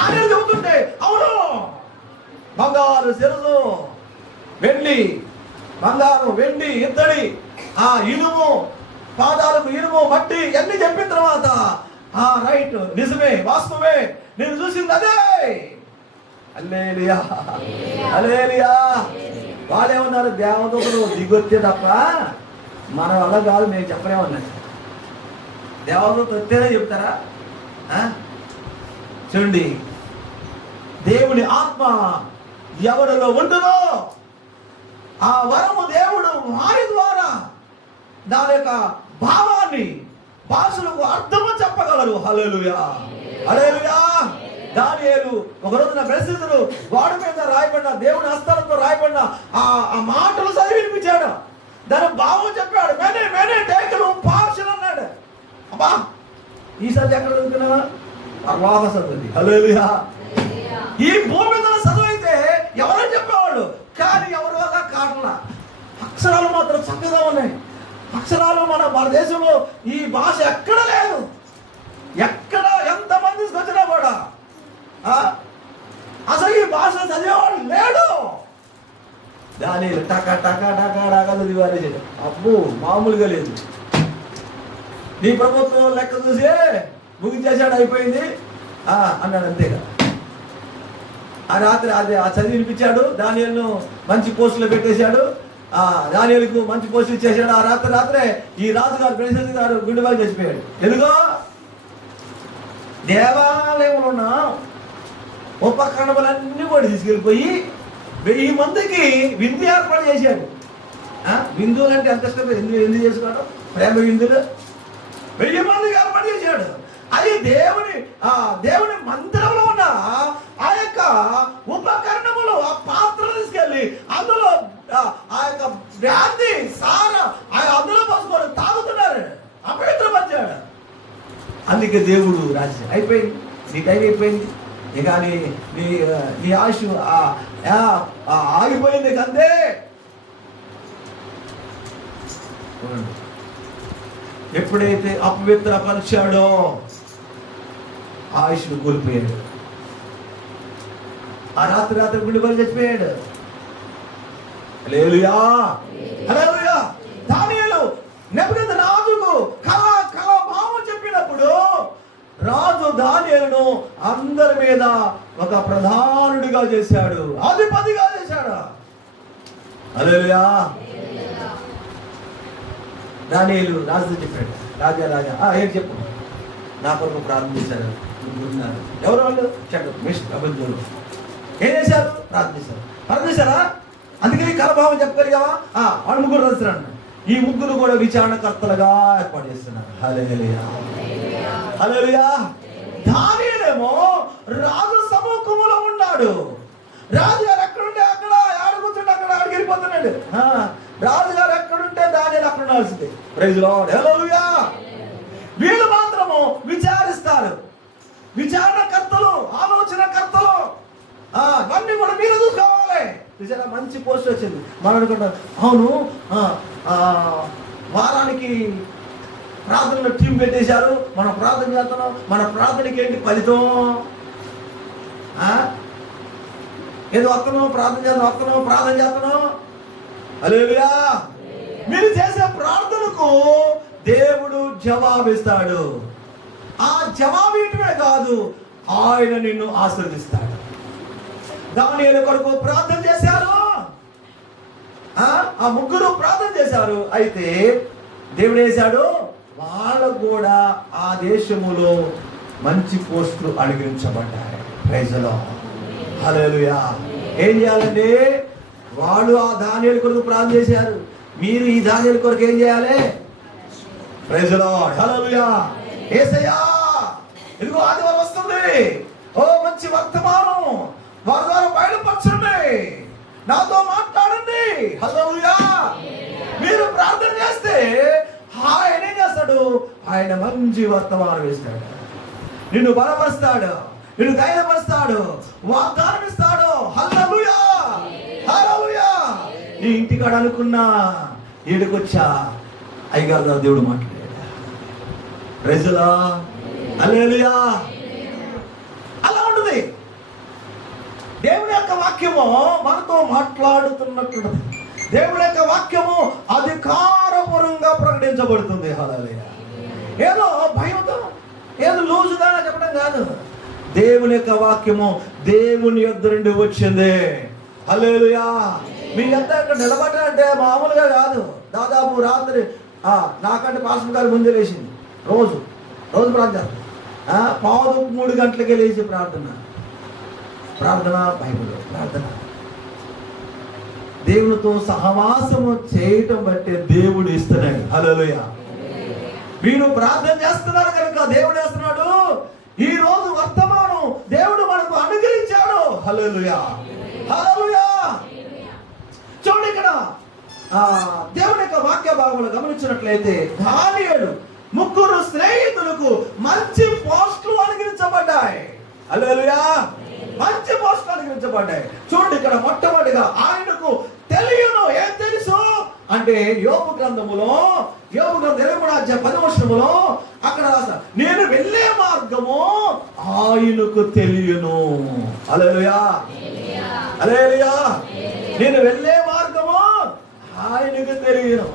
దానియేలు చెబుతుంటే అవును, బంగారు శిరసు, వెండి, బంగారు, వెండి, ఇత్తడి, ఇనుము, పాదాలకు ఇనుము, మట్టి అన్ని చెప్పిన తర్వాత రైట్, నిజమే, వాస్తవమే, నేను చూసింది అదే. హల్లెలూయా, హల్లెలూయా. వాళ్ళేమన్నారు, దేవదూతలు దిగొత్తే తప్ప మన వల్ల కాదు, మేము చెప్పలేమన్నా. దేవదూత వస్తేనే చెప్తారా? చూడండి, దేవుని ఆత్మ ఎవరిలో ఉంటుందో ఆ వరము దేవుడు వారి ద్వారా దాని యొక్క భావాన్ని, భాషలకు అర్థము చెప్పగలరు. హల్లెలూయా, హల్లెలూయా. దానియేలు ఒక రోజున పరిస్థితులు వాడి మీద రాయబడిన, దేవుని హస్తాలతో రాయబడిన ఆ మాటలు చదివి వినిపించాడు. దాని భావం చెప్పాడు. మేనే మేనే టేకులు పార్షల్ అన్నాడు. అబ్బా, ఈసారి ఎక్కడ చదువుతున్నా? పరలోక చదువుంది. హల్లెలూయా. ఈ భూమి మీద చదువు అయితే ఎవరని చెప్పేవాళ్ళు, కానీ ఎవరి వల్ల కాటలా. అక్షరాలు మాత్రం చక్కగా ఉన్నాయి. అక్షరాలు మన దేశంలో ఈ భాష ఎక్కడ లేదు. ఎక్కడ ఎంతమంది వచ్చినా కూడా అసలు ఈ భాష చదివేవాడు లేడు. దాని టక టక టక టక చదివారు. అబ్బో, మామూలుగా లేదు. నీ ప్రభుత్వం లెక్క చూసి ముగించేశాడు, అయిపోయింది అన్నాడు, అంతేగా. ఆ రాత్రి అది చదివి వినిపించాడు. దానియేలును మంచి పోస్టులో పెట్టేశాడు. దానియేలుకు మంచి పోస్టులు ఇచ్చేసాడు. ఆ రాత్రే ఈ రాజుగారు, ప్రెసిడెంట్ గారు గుండెబాయి చచ్చిపోయాడు. ఎందుకో దేవాలయంలో ఉన్న ఉపకరణములన్నీ కూడా తీసుకెళ్ళిపోయి 1000 మందికి విందు ఏర్పాటు చేశాడు. విందువులు అంటే ఎంత ఇష్టం, ఎందుకు చేసుకోవడం, ప్రేమ విందులు 1000 మందికి ఏర్పాటు చేశాడు. అది దేవుని మందిరంలో ఉన్న ఆ యొక్క ఉపకరణములు, ఆ పాత్రలు తీసుకెళ్ళి అందులో ఆ యొక్క వ్యాధి సారా అందులో పోసుకొని తాగుతున్నారు, అపవిత్రపరిచాడు. అందుకే దేవుడు రాసి అయిపోయింది, నీ టైం అయిపోయింది, ఇక నీ ఆశ ఆగిపోయింది కందే. ఎప్పుడైతే అపవిత్రపరిచాడో ఆయుష్ను కోల్పోయాడు. ఆ రాత్రి గుండె చచ్చిపోయాడు. హల్లెలూయా, హల్లెలూయా. దానియేలు నెబుకద్నెజరు కళ భావం చెప్పినప్పుడు రాజు దానియేలును అందరి మీద ఒక ప్రధానుడిగా చేశాడు, అధిపతిగా చేశాడు. హల్లెలూయా. దానియేలు రాజు చెప్పాడు, రాజా ఏంటి చెప్పు, నా కొరకు ప్రార్థన చేశారు. ఎవరు వాళ్ళు? అబద్ధులు. ఏం చేశారు? ప్రార్థించారా? అందుకే ఈ కలభావం చెప్పగలిగావా? వాళ్ళు ముగ్గురు రాస్తున్నాడు. ఈ ముగ్గురు కూడా విచారణకర్తలుగా ఏర్పాటు చేస్తున్నారు. హల్లెలూయా, హల్లెలూయా. దానియేలేమో రాజు సముఖములో ఉన్నాడు. రాజుగారు ఎక్కడుంటే అక్కడ, ఆడుకుంటుంటే అక్కడ, ఆడికి వెళ్ళిపోతున్నాడు. రాజుగారు ఎక్కడుంటే దానియేలు అక్కడ ఉండాల్సింది. ప్రైజ్ లార్డ్, హల్లెలూయా. వీళ్ళు మాత్రము విచారిస్తారు, విచారణకర్తలు, ఆలోచనకర్తలు. ఇవన్నీ కూడా మీరు చూసుకోవాలి. చూసారా, మంచి పోస్ట్ వచ్చింది. మనం అనుకుంటాం, అవును వారానికి ప్రార్థనలో టీం పెట్టేశారు, మనం ప్రార్థన చేస్తున్నాం, మన ప్రార్థనకి ఏంటి ఫలితం? ఏదో వస్తున్నాం, ప్రార్థన చేస్తున్నాం. హల్లెలూయా. మీరు చేసే ప్రార్థనకు దేవుడు జవాబిస్తాడు. ఆ జవాబు ఇటువే కాదు, ఆయన నిన్ను ఆశీర్వదిస్తాడు. దానియేలు కొరకు ప్రార్థన చేశారు, ఆ ముగ్గురు ప్రార్థన చేశారు. అయితే దేవుడు వేశాడు, వాళ్ళకు కూడా ఆ దేశములో మంచి పోస్టులు అనుగ్రహించబడ్డాయి. ప్రైజ్ లార్డ్, హల్లెలూయా. ఏం చేయాలండి? వాళ్ళు ఆ దానియేలు కొరకు ప్రార్థన చేశారు, మీరు ఈ దానియేలు కొరకు ఏం చేయాలి? ప్రైజ్ లార్డ్, హల్లెలూయా. యేసయ్యా, ఇదిగో ఆదివారం వస్తుంది, ఓ మంచి వర్తమానం వారి ద్వారా బయలుపరచండి, నాతో మాట్లాడండి. హల్లెలూయా. మీరు ప్రార్థన చేస్తే ఆయన ఏం చేస్తాడు? ఆయన మంచి వర్తమానం ఇస్తాడు, నిన్ను బలపరుస్తాడు, నిన్ను ధైర్యపరుస్తాడు, వాగ్దానం ఇస్తాడు. హల్లెలూయా, హల్లెలూయా. నీ ఇంటికాడ అనుకున్నా ఈడుకొచ్చా అయ్యగారు దేవుడు మాట్లాడాడు. ప్రైజ్ లార్డ్, హల్లెలూయా. అలా ఉంటుంది. దేవుని యొక్క వాక్యము మనతో మాట్లాడుతున్నట్లుంది. దేవుని యొక్క వాక్యము అధికారపూర్వంగా ప్రకటించబడుతుంది. హల్లెలూయా. ఏదో భయంతో ఏదో లూజుగా చెప్పడం కాదు. దేవుని యొక్క వాక్యము దేవుని యొద్ద నుండి వచ్చింది. హల్లెలూయా. మీ అంతా ఇక్కడ నిలబడ్డారంటే మామూలుగా కాదు. దాదాపు రాత్రి నాకంటే పాస్టర్ గారు ముందే లేచింది. రోజు ప్రార్థన 2:45 గంటలకే లేచి ప్రార్థన బైబిల్ ప్రార్థన. దేవునితో సహవాసము చేయటం బట్టి దేవుడు ఇస్తున్నాడు. హల్లెలూయా. మీరు ప్రార్థన చేస్తున్నారు కనుక దేవుడు వేస్తున్నాడు. ఈ రోజు వర్తమానం దేవుడు మనకు అనుగ్రహించాడు. హల్లెలూయా. హల్లెలూయా. చూడండి, ఇక్కడ దేవుని యొక్క వాక్య భాగంలో గమనించినట్లయితే దానియేలు 3 స్నేహితులకు మంచి పోస్టులు అనుగ్రహించబడ్డాయి. హల్లెలూయా. మంచి పోస్టులు అనుగ్రహించబడ్డాయి. చూడండి, ఇక్కడ మొట్టమొదటిగా ఆయనకు తెలియను. ఏం తెలుసు అంటే యోబు గ్రంథములో 23:10 అక్కడ రాస్తారు, నేను వెళ్ళే మార్గము ఆయనకు తెలియను. హల్లెలూయా. హల్లెలూయా. నేను వెళ్ళే మార్గము ఆయనకు తెలియను.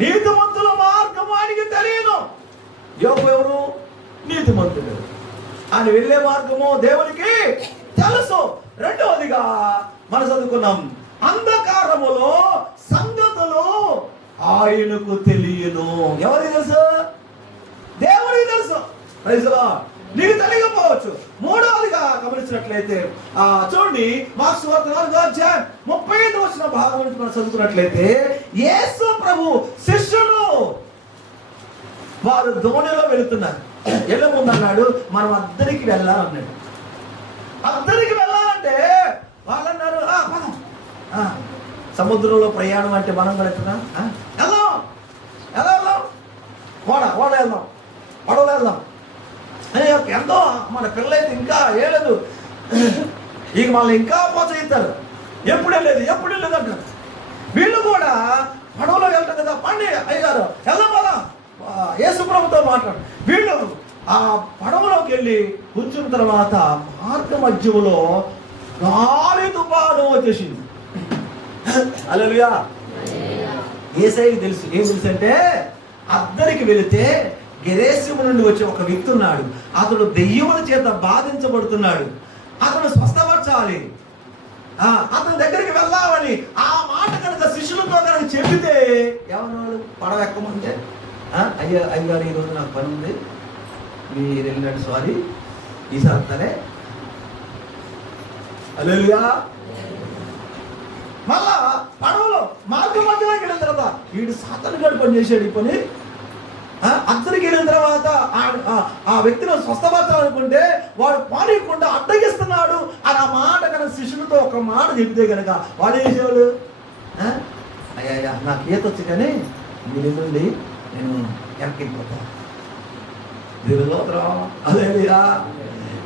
నీతిమంతుల మార్గము ఆయనకు తెలియను. యోబు ఎవరు? నీతిమంతుడు. ఆయన వెళ్ళే మార్గము దేవునికి తెలుసు. రెండవదిగా మనం చదువుకున్నాం, అంధకారములో సంగతులు ఆయనకు తెలియను. ఎవరికి తెలుసు? దేవునికి తెలుసు. Praise the lord. నీకు తెలియకపోవచ్చు. మూడవదిగా గమనించినట్లయితే చూడండి, మార్క్స్ వార్త 4:35 భాగం నుంచి మనం చదువుకున్నట్లయితే యేసు ప్రభు శిష్యులు వారు దోణిలో వెళుతున్నారు. ఎల్ల ముందు అన్నాడు, మనం అద్దరికి వెళ్ళాలన్నాడు. అద్దరికి వెళ్ళాలంటే వాళ్ళు అన్నారు, సముద్రంలో ప్రయాణం అంటే మనం వెళ్తున్నాం, ఎలా వెళ్దాం, ఓడ వెళ్దాం, పడవలో వెళ్దాం అని ఎంతో. మన పిల్లలైతే ఇంకా ఏలేదు, ఇక మళ్ళీ ఇంకా ప్రోత్సహిస్తారు. ఎప్పుడు వెళ్ళేది అంటారు. వీళ్ళు కూడా పడవలో వెళ్తారు కదా, పండి అయ్యారు వెళ్దాం యేసు ప్రభుతో మాట్లాడు. వీళ్ళు ఆ పడవలోకి వెళ్ళి కూర్చున్న తర్వాత మార్గ మధ్యలో గాలి తుఫాను వచ్చేసింది. హల్లెలూయా. యేసయ్యకి తెలుసు. ఏం తెలుసు అంటే అద్దరికి వెళితే గెరేసిము నుండి వచ్చే ఒక వ్యక్తి ఉన్నాడు. అతడు దెయ్యముల చేత బాధించబడుతున్నాడు. అతను స్వస్థపరచాలి, అతని దగ్గరికి వెళ్ళాలని ఆ మాట కనుక శిష్యులతో కనుక చెబితే ఎవరు పడవ ఎక్కమంటే, అయ్యారు ఈరోజు నాకు పని ఉంది, మీరు వెళ్ళినట్టు, సారీ ఈసారి సరే. హల్లెలూయా. మళ్ళా పడవలో మార్గం మధ్యలోకి వెళ్ళిన తర్వాత వీడు సాతాను గాడు పని చేశాడు. ఈ పని అద్దరికి వెళ్ళిన తర్వాత ఆ వ్యక్తిని స్వస్థపరచాలనుకుంటే వాడు పానీయకుండా అడ్డగిస్తున్నాడు అని ఆ మాట కనుక శిష్యులతో ఒక మాట చెబితే కనుక వాడు ఏం చేసేవాడు, అయ్యా నాకు ఈత వచ్చి కానీ మీరు ఎదురుండి నేను వెనక్కిపోతాను. అదే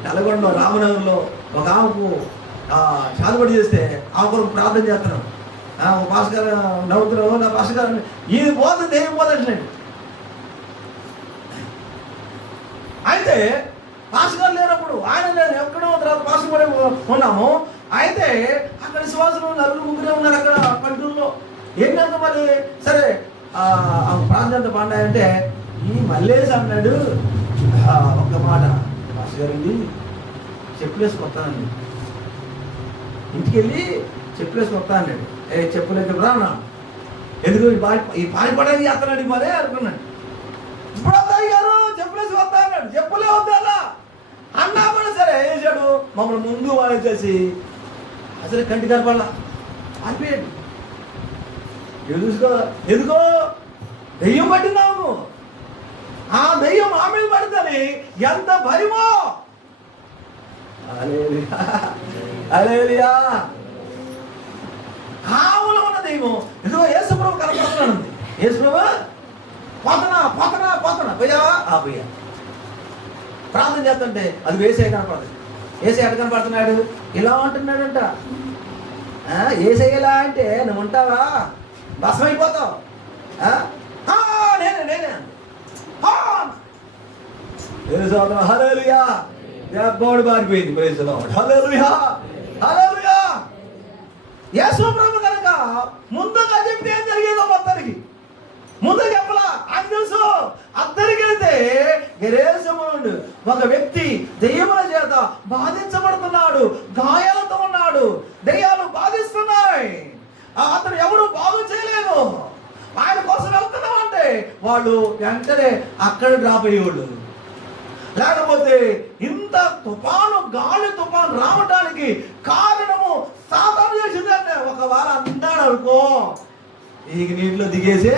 నల్గొండలో రామనగర్లో ఒక ఆమెకు చాలుబడి చేస్తే ఆమె కొరకు ప్రార్థన చేస్తున్నాం. పాస్ గారు నవ్వుతున్నావు, నా పాస్ గారు ఇది పోతుంది, ఏం పోదండి. అయితే పాస్ గారు లేనప్పుడు ఆయన లేదు, ఎక్కడో తర్వాత పాస్ కూడా ఉన్నాము. అయితే అక్కడ విశ్వాసులు 4-3 ఉన్నారు అక్కడ పల్లెటూరులో. ఏంటంటే మరి సరే ప్రాంతంతో పండాయంటే ఈ మల్లేసి అన్నాడు ఒక్క మాట, పాస్ గారండి చెప్పులేసి కొత్తానండి, ఇంటికి వెళ్ళి చెప్పులేసి కొత్తా అన్నాడు. చెప్పులేసి రానా ఎందుకు ఈ పారిపడానికి అత్తనాడు మరే అనుకున్నాడు. ఇప్పుడు అత్తయ్య గారు చెప్పులేసి వస్తా అన్నాడు. చెప్పులే వద్దా అన్నా కూడా సరే ఏం చేశాడు, మమ్మల్ని ముందు వాళ్ళు చేసి అసలు కంటి కనపడ ఆడిపోయాడు. చూసుకో ఎందుకో దెయ్యం పట్టినాము, ఆ దెయ్యం ఆ మీద పడుతుంది, ఎంత భయమో. హల్లెలూయా. ఆవులో ఉన్న దెయ్యం ఎందుకో యేసు ప్రభు కనపడుతున్నాడు. యేసు ప్రభు పోతనా పోయావా? పోయా. ప్రార్థన చేస్తుంటే అది వేసే కనపడదు. ఏసై ఎక్కడ కనపడుతున్నాడు, ఇలా అంటున్నాడంట. ఏసై ఇలా అంటే నువ్వు ఉంటావా, భస్మైపోతావు. నేనే హల్లెలూయా. దెబ్బోడు మారిపోయింది. Praise the lord. Hallelujah, hallelujah. Yesu ప్రభు కనుక ముందుగా చెప్తే ఏం జరిగేదో మొత్తానికి ముందు చెప్పలా. అని తెలుసు. అద్దరికి వెళ్తే గెరేసమునుడు ఒక వ్యక్తి దెయ్యముల చేత బాధించబడుతున్నాడు, గాయాలతో ఉన్నాడు, దెయ్యాలు బాధిస్తున్నాయి. అతను ఎవరు బాగు చేయలేదు. ఆయన కోసం వెళ్తున్నామంటే వాళ్ళు వెంటనే అక్కడ డ్రాప్ అయ్యేవాళ్ళు. లేకపోతే ఇంత తుఫాను, గాలి తుఫాను రావటానికి కారణము సాతాను చేసిందంటే ఒకవేళ అన్నాడు అనుకో, ఇక నీటిలో దిగేసి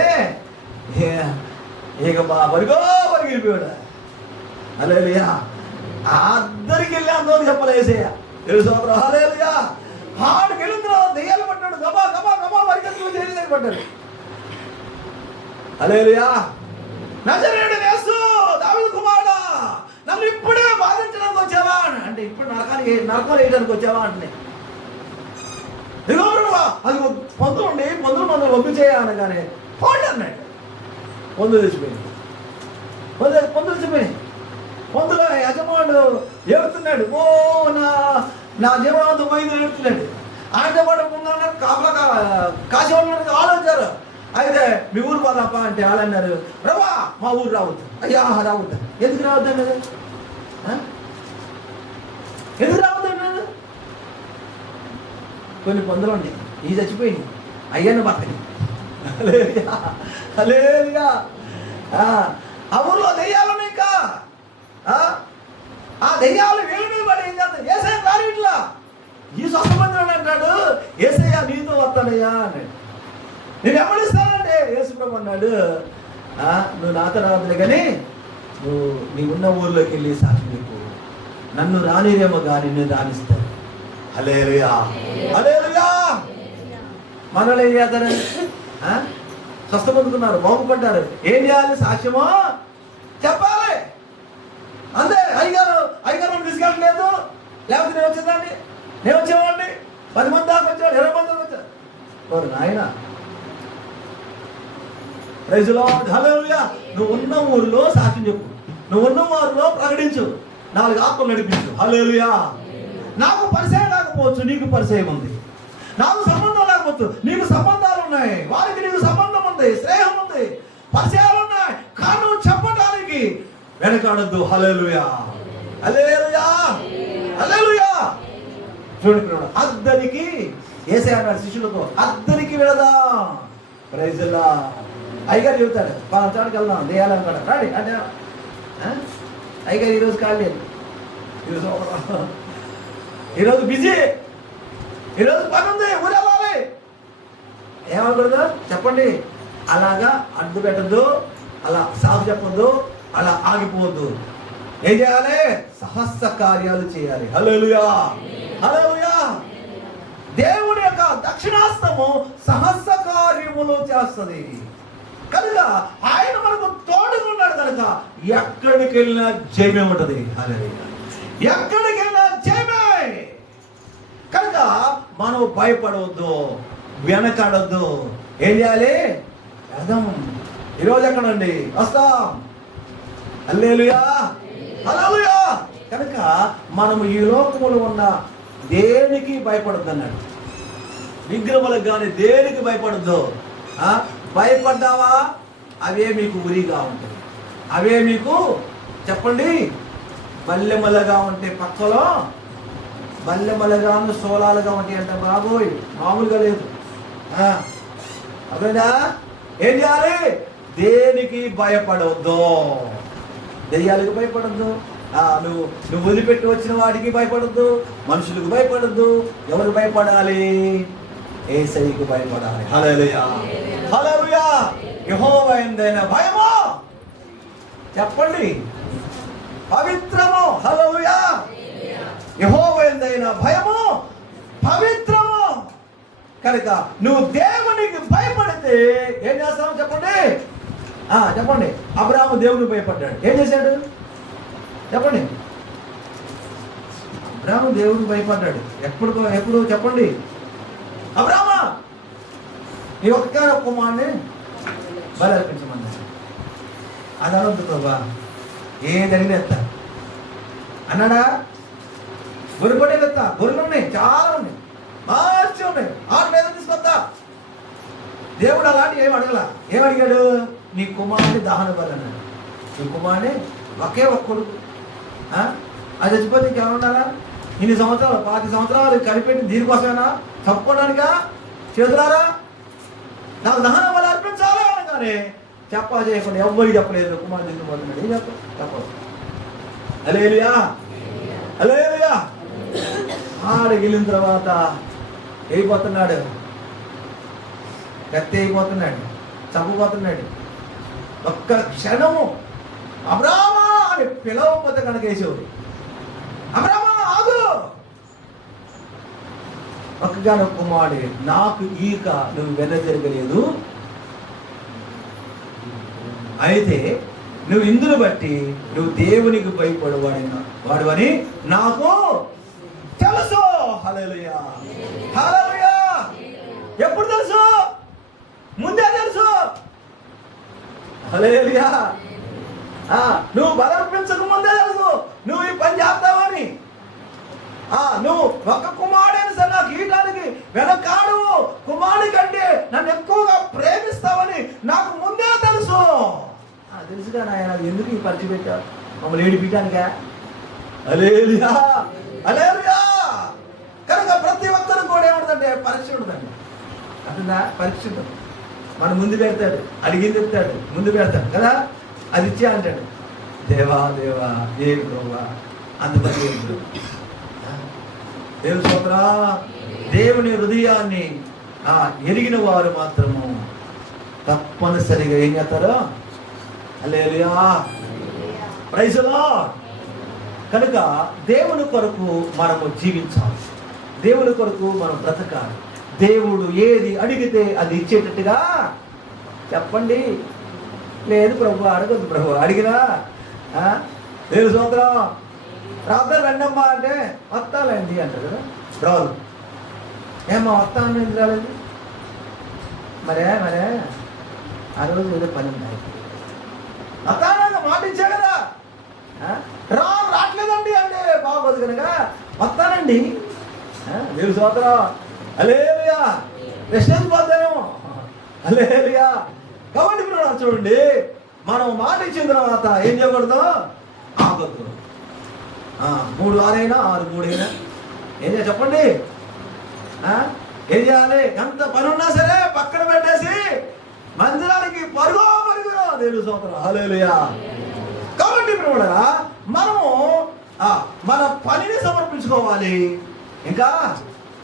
ఇక పరిగెళ్ళిపోయాడు. హల్లెలూయా. అద్దరికి వెళ్ళి అందరూ చెప్పలేసేయ తెలుసు. హల్లెలూయా. ఆడికి వెళ్ళిన తర్వాత దెయ్యాలు పట్టాడు. గబా గబా గబా పరిగెత్తుకు పడ్డాడు. హల్లెలూయా. నజరేయుడైన యేసు, దావీదు కుమారుడా, నన్ను ఇప్పుడే బాధించడానికి వచ్చావా అంటే, ఇప్పుడు నరకం వేయడానికి వచ్చావా అంటే, అది పొందులు మందులు వద్దు చేయనగానే పోండి అన్నాడు. పొందులు తెచ్చిపోయింది. పొందులు తెచ్చిపోయినాయి. పొందులో యజమానుడు ఏడుతున్నాడు. ఓ నా జీవనంతో పోయింది ఏడుతున్నాడు. ఆయనతో పాటు పొందున్నారు కాపలా కాసేవాళ్ళు ఆలోచించారు. అయితే మీ ఊరు పోదాప అంటే వాళ్ళు అన్నారు, ప్రభా మా ఊరు రావద్దు. అయ్యా రావద్దా? ఎందుకు రావద్దు అన్నారు? ఎందుకు రావద్దు అన్నారు? కొన్ని పొందులు ఉన్నాయి, ఈ చచ్చిపోయింది అయ్యాను బతకని. హల్లెలూయా. ఆ ఊర్లో దెయ్యాలు ఇంకా ఆ దెయ్యాలు వీళ్ళ మీద పడి ఏం చేస్తాయి? ఏసయ్య రాని ఇట్లా ఈ సొంత మందిలో అంటాడు, ఏసయ్య నీతో వస్తానయ్యా అన్నాడు. నేను ఎవరిస్తానంటే యేసుప్రభు అన్నాడు, నువ్వు నాతో రావద్దులే కానీ నువ్వు నీ ఉన్న ఊర్లోకి వెళ్ళి సాక్షి చెప్పు, నన్ను రానిరేమో కానీ నేను రాణిస్తాను. హల్లెలూయా, హల్లెలూయా. మనలో ఏం చేస్తారు? స్వస్థ పొందుకున్నారు, బాగుపడ్డారు. ఏం చేయాలి? సాక్ష్యమో చెప్పాలి. అంతే. అయ్యగారు నన్ను తీసుకెళ్ళలేదు, లేకపోతే నేను వచ్చేదాన్ని, నేను వచ్చేవాడిని. 10 మంది దాకా వచ్చాడు, 20 మంది దాకా వచ్చాడు. వారు నాయన ప్రైజ్ ది లార్డ్. హల్లెలూయా. నువ్వు ఉన్న ఊరిలో సాక్ష్యం చెప్పు, నువ్వు ఉన్న ఊరిలో ప్రకటించు, 4 ఆత్మలు నడిపించు. హల్లెలూయా. నాకు పరిచయం లేకపోవచ్చు, నీకు పరిచయం ఉంది. నాకు సంబంధం లేకపోవచ్చు, నీకు సంబంధాలు ఉన్నాయి. వారికి నీకు సంబంధం ఉంది, స్నేహం ఉంది, పరిచయాలు ఉన్నాయి. కానీ నువ్వు చెప్పడానికి వెనకాడద్దు. హల్లెలూయా, హల్లెలూయా, హల్లెలూయా. చూడండి, అద్దరికి యేసయ్య అన్నాడు శిష్యులతో, అద్దరికి వెళదాం. Praise the lord. అయ్యగారు చెబుతాడు, పలానా చోటుకి వెళ్దాం, దేయాలనుకోండి రాడి అంటే, అయ్యగారు ఈరోజు ఖాళీ లేదు, ఈరోజు బిజీ, ఈరోజు పని ఉంది, ఊరు వెళ్ళాలి. ఏమనకూడదు చెప్పండి. అలాగా అడ్డు పెట్టద్దు, అలా సాగు చెప్పద్దు, అలా ఆగిపోవద్దు. ఏం చేయాలి? సహస్ర కార్యాలు చేయాలి. హల్లెలూయా, హల్లెలూయా. దేవుని యొక్క దక్షిణాస్తము సహస్ర కార్యములు చేస్తుంది కనుక ఆయన మనకు తోడుగా ఉన్నాడు కనుక ఎక్కడికి వెళ్ళినా జయమే ఉంటుంది. హల్లెలూయా. ఎక్కడికి వెళ్ళినా జయమే. కనుక మనం భయపడవద్దు, వెనకాడొద్దు. ఏం చేయాలి? వెళ్దాం. ఈరోజు ఎక్కడండి? వస్తాం. హల్లెలూయా, హల్లెలూయా. కనుక మనము ఈ లోకములో ఉన్న దేనికి భయపడద్దు అన్నాడు. విగ్రహములకు కానీ దేనికి భయపడద్దు. భయపడ్డావా అవే మీకు ఉరిగా ఉంటాయి, అవే మీకు చెప్పండి బల్లెమలగా ఉంటే పక్కలో బల్లెమలగాను సోలాలుగా ఉంటాయి అంటే బాబోయ్ మామూలుగా లేదు. అదేనా? ఏం చేయాలి? దేనికి భయపడవద్దు, దెయ్యాలకు భయపడద్దు, నువ్వు వదిలిపెట్టి వచ్చిన వాటికి భయపడద్దు, మనుషులకు భయపడద్దు. ఎవరు భయపడాలి? యేసయ్యకు భయపడాలి. హల్లెలూయా, హల్లెలూయా. యెహోవా యందైన భయము చెప్పండి పవిత్రము. హల్లెలూయా. యెహోవా యందైన భయము పవిత్రము. కనుక నువ్వు దేవునికి భయపడితే ఏం చేస్తావు చెప్పండి? చెప్పండి. అబ్రాహాము దేవునికి భయపడ్డాడు, ఏం చేశాడు చెప్పండి? అబ్రాహాము దేవునికి భయపడ్డాడు. ఎప్పుడు చెప్పండి? అబ్రాహామా నీ ఒక్క కుమారుని బలి అర్పించమన్నాడు. అది అనొద్దు ప్రభా, ఏదైనా ఎత్తా అన్నాడా? గొర్రె పొట్టే తెస్తా, గొర్రెలు ఉన్నాయి, చాలా ఉన్నాయి, మంచి ఉన్నాయి, ఆరు మీద తీసుకొస్తా. దేవుడు అలాంటి ఏం అడగల. ఏమడిగాడు? నీ కుమారుని దహన బలి అన్నాడు. నీ కుమారుని ఒకే ఒక్క కొడుకు, అది చచ్చిపోతే ఇంకేమన్నారా? ఇన్ని సంవత్సరాలు 5 సంవత్సరాలు కనిపెట్టి దీనికోసమేనా? చంపుకోవడానికా? చేతులారా నాకు దహన బలి అర్పించాలి అనగానే చెప్పా చేయకుండా ఎవ్వరికి చెప్పలేదు. కుమారుడు ఎందుకు పోతున్నాడు? ఏం చెప్పదు. హల్లెలూయా, హల్లెలూయా. ఆడికి వెళ్ళిన తర్వాత అయిపోతున్నాడు, కత్తి అయిపోతున్నాడు, చంపబోతున్నాడు. ఒక్క క్షణము అబ్రామా అని పిలవకపోతే కనుక వేసేవాడు. అబ్రామా ఆగు, ఒక్కగాను కుమారుడు, నాకు ఈక నువ్వు వెనజరగలేదు, అయితే నువ్వు ఇందును బట్టి నువ్వు దేవునికి భయపడవాడని నాకు తెలుసు. హల్లెలూయా, హల్లెలూయా. ఎప్పుడు తెలుసు? ముందే తెలుసు. హల్లెలూయా. నువ్వు బలర్పించక ముందే తెలుసు నువ్వు ఈ పని చేస్తావని. నువ్వు ఒక కుమారుడైన సరే నాకు ఈయడానికి వెనకాడు, కుమారుడి కంటే నన్ను ఎక్కువగా ప్రేమిస్తావని నాకు ముందే తెలుసు. తెలుసుగా నాయన, ఎందుకు ఈ పరిచయం పెట్టావు? మమ్మల్ని ఏడిపించడానికా? హల్లెలూయా, హల్లెలూయా. కనుక ప్రతి ఒక్కరు కూడా ఏముంటుందంటే పరీక్ష ఉంటుందండి. అంటుందా? పరీక్ష ఉంటుంది. మన ముందు పెడతాడు, అడిగింది చెప్తాడు, ముందు పెడతాడు కదా, అది ఇచ్చే అంటాడు. దేవా దేవా ఏ బ్రోవా అందుకని దేవుని స్తోత్రా. దేవుని హృదయాన్ని ఎరిగిన వారు మాత్రము తప్పనిసరిగా ఏం చేస్తారో? హల్లెలూయా, ప్రైజ్ ది లార్డ్. కనుక దేవుని కొరకు మనము జీవించాలి, దేవుని కొరకు మనం బ్రతకాలి. దేవుడు ఏది అడిగితే అది ఇచ్చేటట్టుగా చెప్పండి. లేదు ప్రభు అడగదు, ప్రభు అడిగినా దేవుని స్తోత్రం. రాత్రి రండమ్మా అంటే వస్తాలండి అంటారు కదా, రాదు. ఏమో వస్తాను ఎందుకు రాలేదు? మరే ఆ రోజు ఏదో పని ఉన్నాయి, వస్తానగా మాట ఇచ్చా కదా, రావట్లేదండి అంటే బాగోదు కనుక వస్తానండి. దేవుని స్తోత్రం. హల్లెలూయా. రెస్టెన్స్ పోతామేమో. హల్లెలూయా. కాబట్టి ఇప్పుడు చూడండి, మనం మాట ఇచ్చిన తర్వాత ఏం చేయకూడదు? ఆగొద్దు. 3 6 అయినా 6 3 అయినా ఏం చేయాలి చెప్పండి? ఏం చేయాలి? ఎంత పని ఉన్నా సరే పక్కన పెట్టేసి మందిరానికి పరుగు. దేవుని స్తోత్రం. హల్లెలూయా. కాబట్టి ఇప్పుడు మనము మన పనిని సమర్పించుకోవాలి. ఇంకా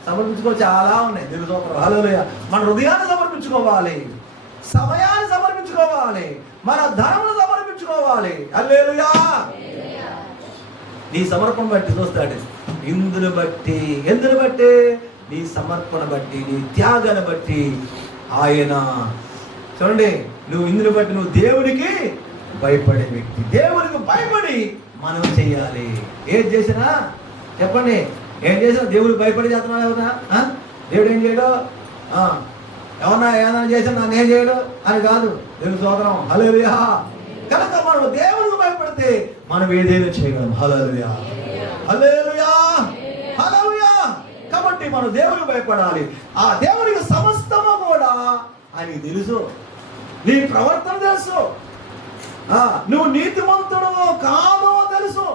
సమర్పించుకోవాలి, చాలా ఉన్నాయి. దేవుని స్తోత్రం. హల్లెలూయా. మన హృదయాన్ని సమర్పించుకోవాలి, సమయాన్ని సమర్పించుకోవాలి, మన ధనమును సమర్పించుకోవాలి. హల్లెలూయా. నీ సమర్పణ బట్టి చూస్తాడు. ఎందును బట్టి నీ సమర్పణ బట్టి, నీ త్యాగాన్ని బట్టి ఆయన చూడండి. నువ్వు ఇందుని బట్టి నువ్వు దేవుడికి భయపడే వ్యక్తి. దేవుడికి భయపడి మనం చెయ్యాలి. ఏం చేసినా చెప్పండి, ఏం చేసినా దేవుడికి భయపడి చేస్తున్నావు. ఏమన్నా దేవుడు ఏం చేయడు? ఏమన్నా చేసినా నన్ను ఏం చేయడు అని కాదు. దేవుని స్తోత్రం. హల్లెలూయా. కనుక మనం దేవుడికి భయపడితే మనం ఏదైనా చేయగలం. హల్లెలూయా, హల్లెలూయా, హల్లెలూయా. కాబట్టి మనం దేవుడికి భయపడాలి. ఆ దేవుడికి సమస్తము కూడా ఆయనకి తెలుసు. నీ ప్రవర్తన తెలుసు, నువ్వు నీతిమంతుడవో కాదో తెలుసు,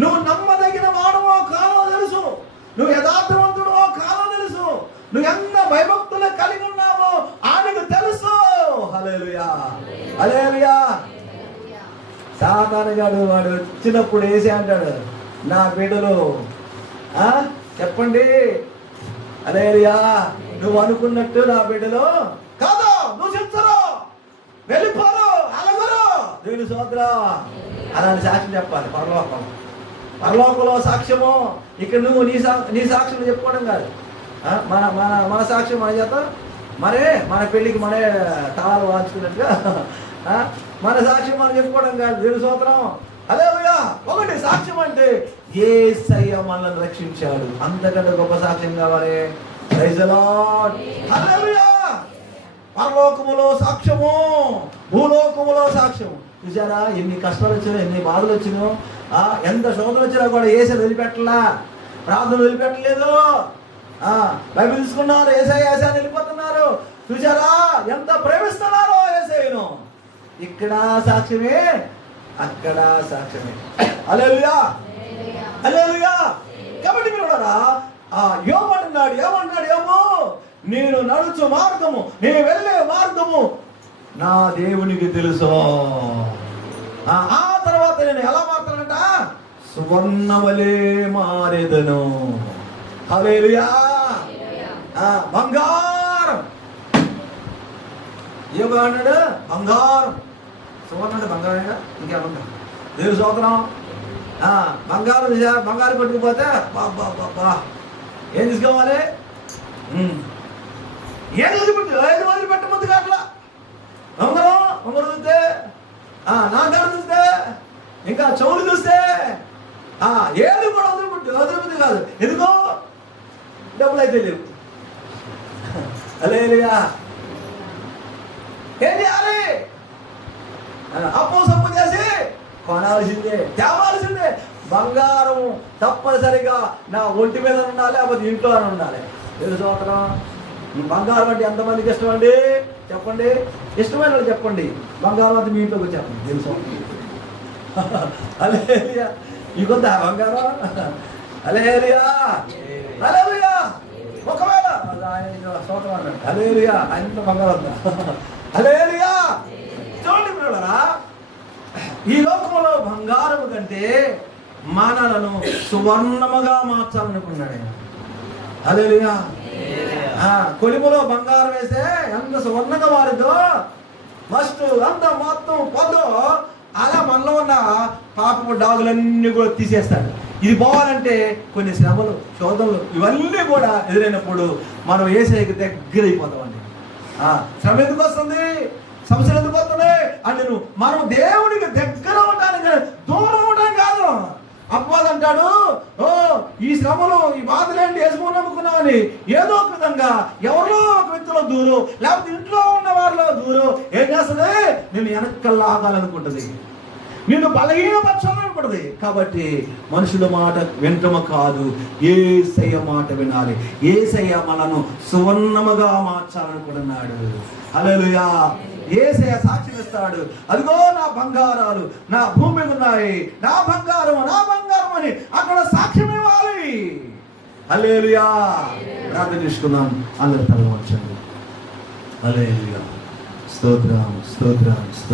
నువ్వు నమ్మదగిన వాడవో కాదో తెలుసు, నువ్వు యథార్థవంతుడవో కాదో తెలుసు, నువ్వు ఎంత భయభక్తులు కలిగి ఉన్నావో ఆయనకు తెలుసు. హల్లెలూయా, హల్లెలూయా. సాతాను గాడు వాడు వచ్చినప్పుడు వేసే అంటాడు, నా బిడ్డలు చెప్పండి హల్లెలూయా, నువ్వు అనుకున్నట్టు నా బిడ్డలు కాదు, నువ్వు చెప్తారు వెళ్ళిపోరు అలగరు. దేవుని స్తోత్రం. అలాంటి సాక్ష్యం చెప్పాలి. పరలోకంలో సాక్ష్యము. ఇక్కడ నువ్వు నీ సాక్ష్యం చెప్పుకోవడం కాదు. మన మన మన సాక్ష్యం మన చేత మరే మన పెళ్ళికి మనే తాళాలు వాంచుకున్నట్టుగా మన సాక్ష్యం మనం చెప్పుకోవడం కాదు. దేవుని స్తోత్రం. హల్లెలూయా. ఒకటి సాక్ష్యం అంటే యేసయ్య మనల్ని రక్షించాడు, అంతకంటే గొప్ప సాక్ష్యం కావాలి. Praise the lord. హల్లెలూయా. పరలోకములో సాక్ష్యము, భూలోకములో సాక్ష్యము. చూసారా ఎన్ని కష్టాలు వచ్చినాయో, ఎన్ని బాధలు వచ్చినాయో, ఎంత శోధన వచ్చినా కూడా ఏసైని వదిలిపెట్టలా, ప్రార్థన వదిలిపెట్టలేదు. బైబిల్ తీసుకున్నారు, ఏసైని వెళ్ళిపోతున్నారు. చూసారా ఎంత ప్రేమిస్తున్నారో ఏసైను. ఇక్కడ సాక్ష్యమే, అక్కడ సాక్ష్యమే. హల్లెలూయా, హల్లెలూయా. కాబట్టి మీరు యోబు అంటున్నాడు, ఏమంటున్నాడు యోబు? నేను నడుచు మార్గము, నేను వెళ్ళే మార్గము నా దేవునికి తెలుసు. ఆ తర్వాత నేను ఎలా మారుతానంట? సువర్ణవలే మారేదను. హల్లెలూయా. బంగారం ఏమన్నాడు? బంగారం. సువర్ణ అంటే బంగారం, ఇంకేమన్నా దేవుని స్తోత్రం. బంగారం బంగారం కొట్టుకుపోతే బాబా ఏం తీసుకోవాలి? ఏది వదిలిపెట్టబోద్దు కాట్లా. ఉంగరం చూస్తే, నా గడ చూస్తే, ఇంకా చెవులు చూస్తే ఏది కూడా వదిలిపెట్టు కాదు. ఎందుకో డబ్బులు అయితే లేవు. హల్లెలూయా. ఏం చేయాలి? అప్పు సప్పు చేసి కొనాల్సిందే, తేవాల్సిందే. బంగారం తప్పనిసరిగా నా ఒంటి మీద ఉండాలి, లేకపోతే ఇంట్లో ఉండాలి. తెలుసుకోవటం. బంగారం అంటే ఎంతమందికి ఇష్టం అండి? చెప్పండి. ఇష్టమైన వాళ్ళు చెప్పండి. బంగారం అంటే మీ ఇంట్లోకి చెప్పండి. తెలుసు. హల్లెలూయా. ఇంకొద్దా బంగారం? హల్లెలూయా, హల్లెలూయా. ఒకవేళ స్తోత్రం అన్నాడు. హల్లెలూయా. ఆయన బంగారం ఉందా? హల్లెలూయా. చూడండి పిల్లరా, ఈ లోకంలో బంగారం కంటే మనలను సువర్ణముగా మార్చాలనుకున్నాడు ఆయన. హల్లెలూయా. కొలిములో బంగారం వేస్తే ఎంత సువర్ణంగా మారిందో, ఫస్ట్ అంత మొత్తం పొద్దు అలా మనలో ఉన్న పాపపు డాగులన్నీ కూడా తీసేస్తాడు. ఇది పోవాలంటే కొన్ని శ్రమలు, శోధనలు ఇవన్నీ కూడా ఎదురైనప్పుడు మనం యేసయ్యకి దగ్గర అయిపోతామండి. శ్రమ ఎందుకు వస్తుంది? సమస్యలు ఎందుకు వస్తున్నాయి అంటే మనం దేవుడికి దగ్గర ఉండడానికి, దూరం ఉండడం కాదు. అప్పదంటాడు, ఈ శ్రమలు, ఈ బాధలేంటి యేసుని నమ్ముకున్నామని ఏదో ఒక విధంగా ఎవరో ఒక వ్యక్తిలో దూరం, లేకపోతే ఇంట్లో ఉన్న వారిలో దూరం ఏం చేస్తుంది? నేను వెనక్కల్లా ఆగాలనుకుంటుంది, నిన్ను బలహీనపరచాలనుకుంటుంది. కాబట్టి మనుషుల మాట వినటము కాదు, యేసయ్య మాట వినాలి. యేసయ్య మనను సువర్ణముగా మార్చాలనుకుంటున్నాడు. హల్లెలూయా. యేసయ్య సాక్ష్యం ఇస్తాడు. అదిగో నా బంగారాలు నా భూమి మీద ఉన్నాయి, నా బంగారం అని అక్కడ సాక్ష్యం ఇవ్వాలి. హల్లెలూయా. ప్రార్థన చేసుకుందాం. అందరి తల వంచండి. హల్లెలూయా. స్తోత్రం, స్తోత్రం, స్తోత్రం.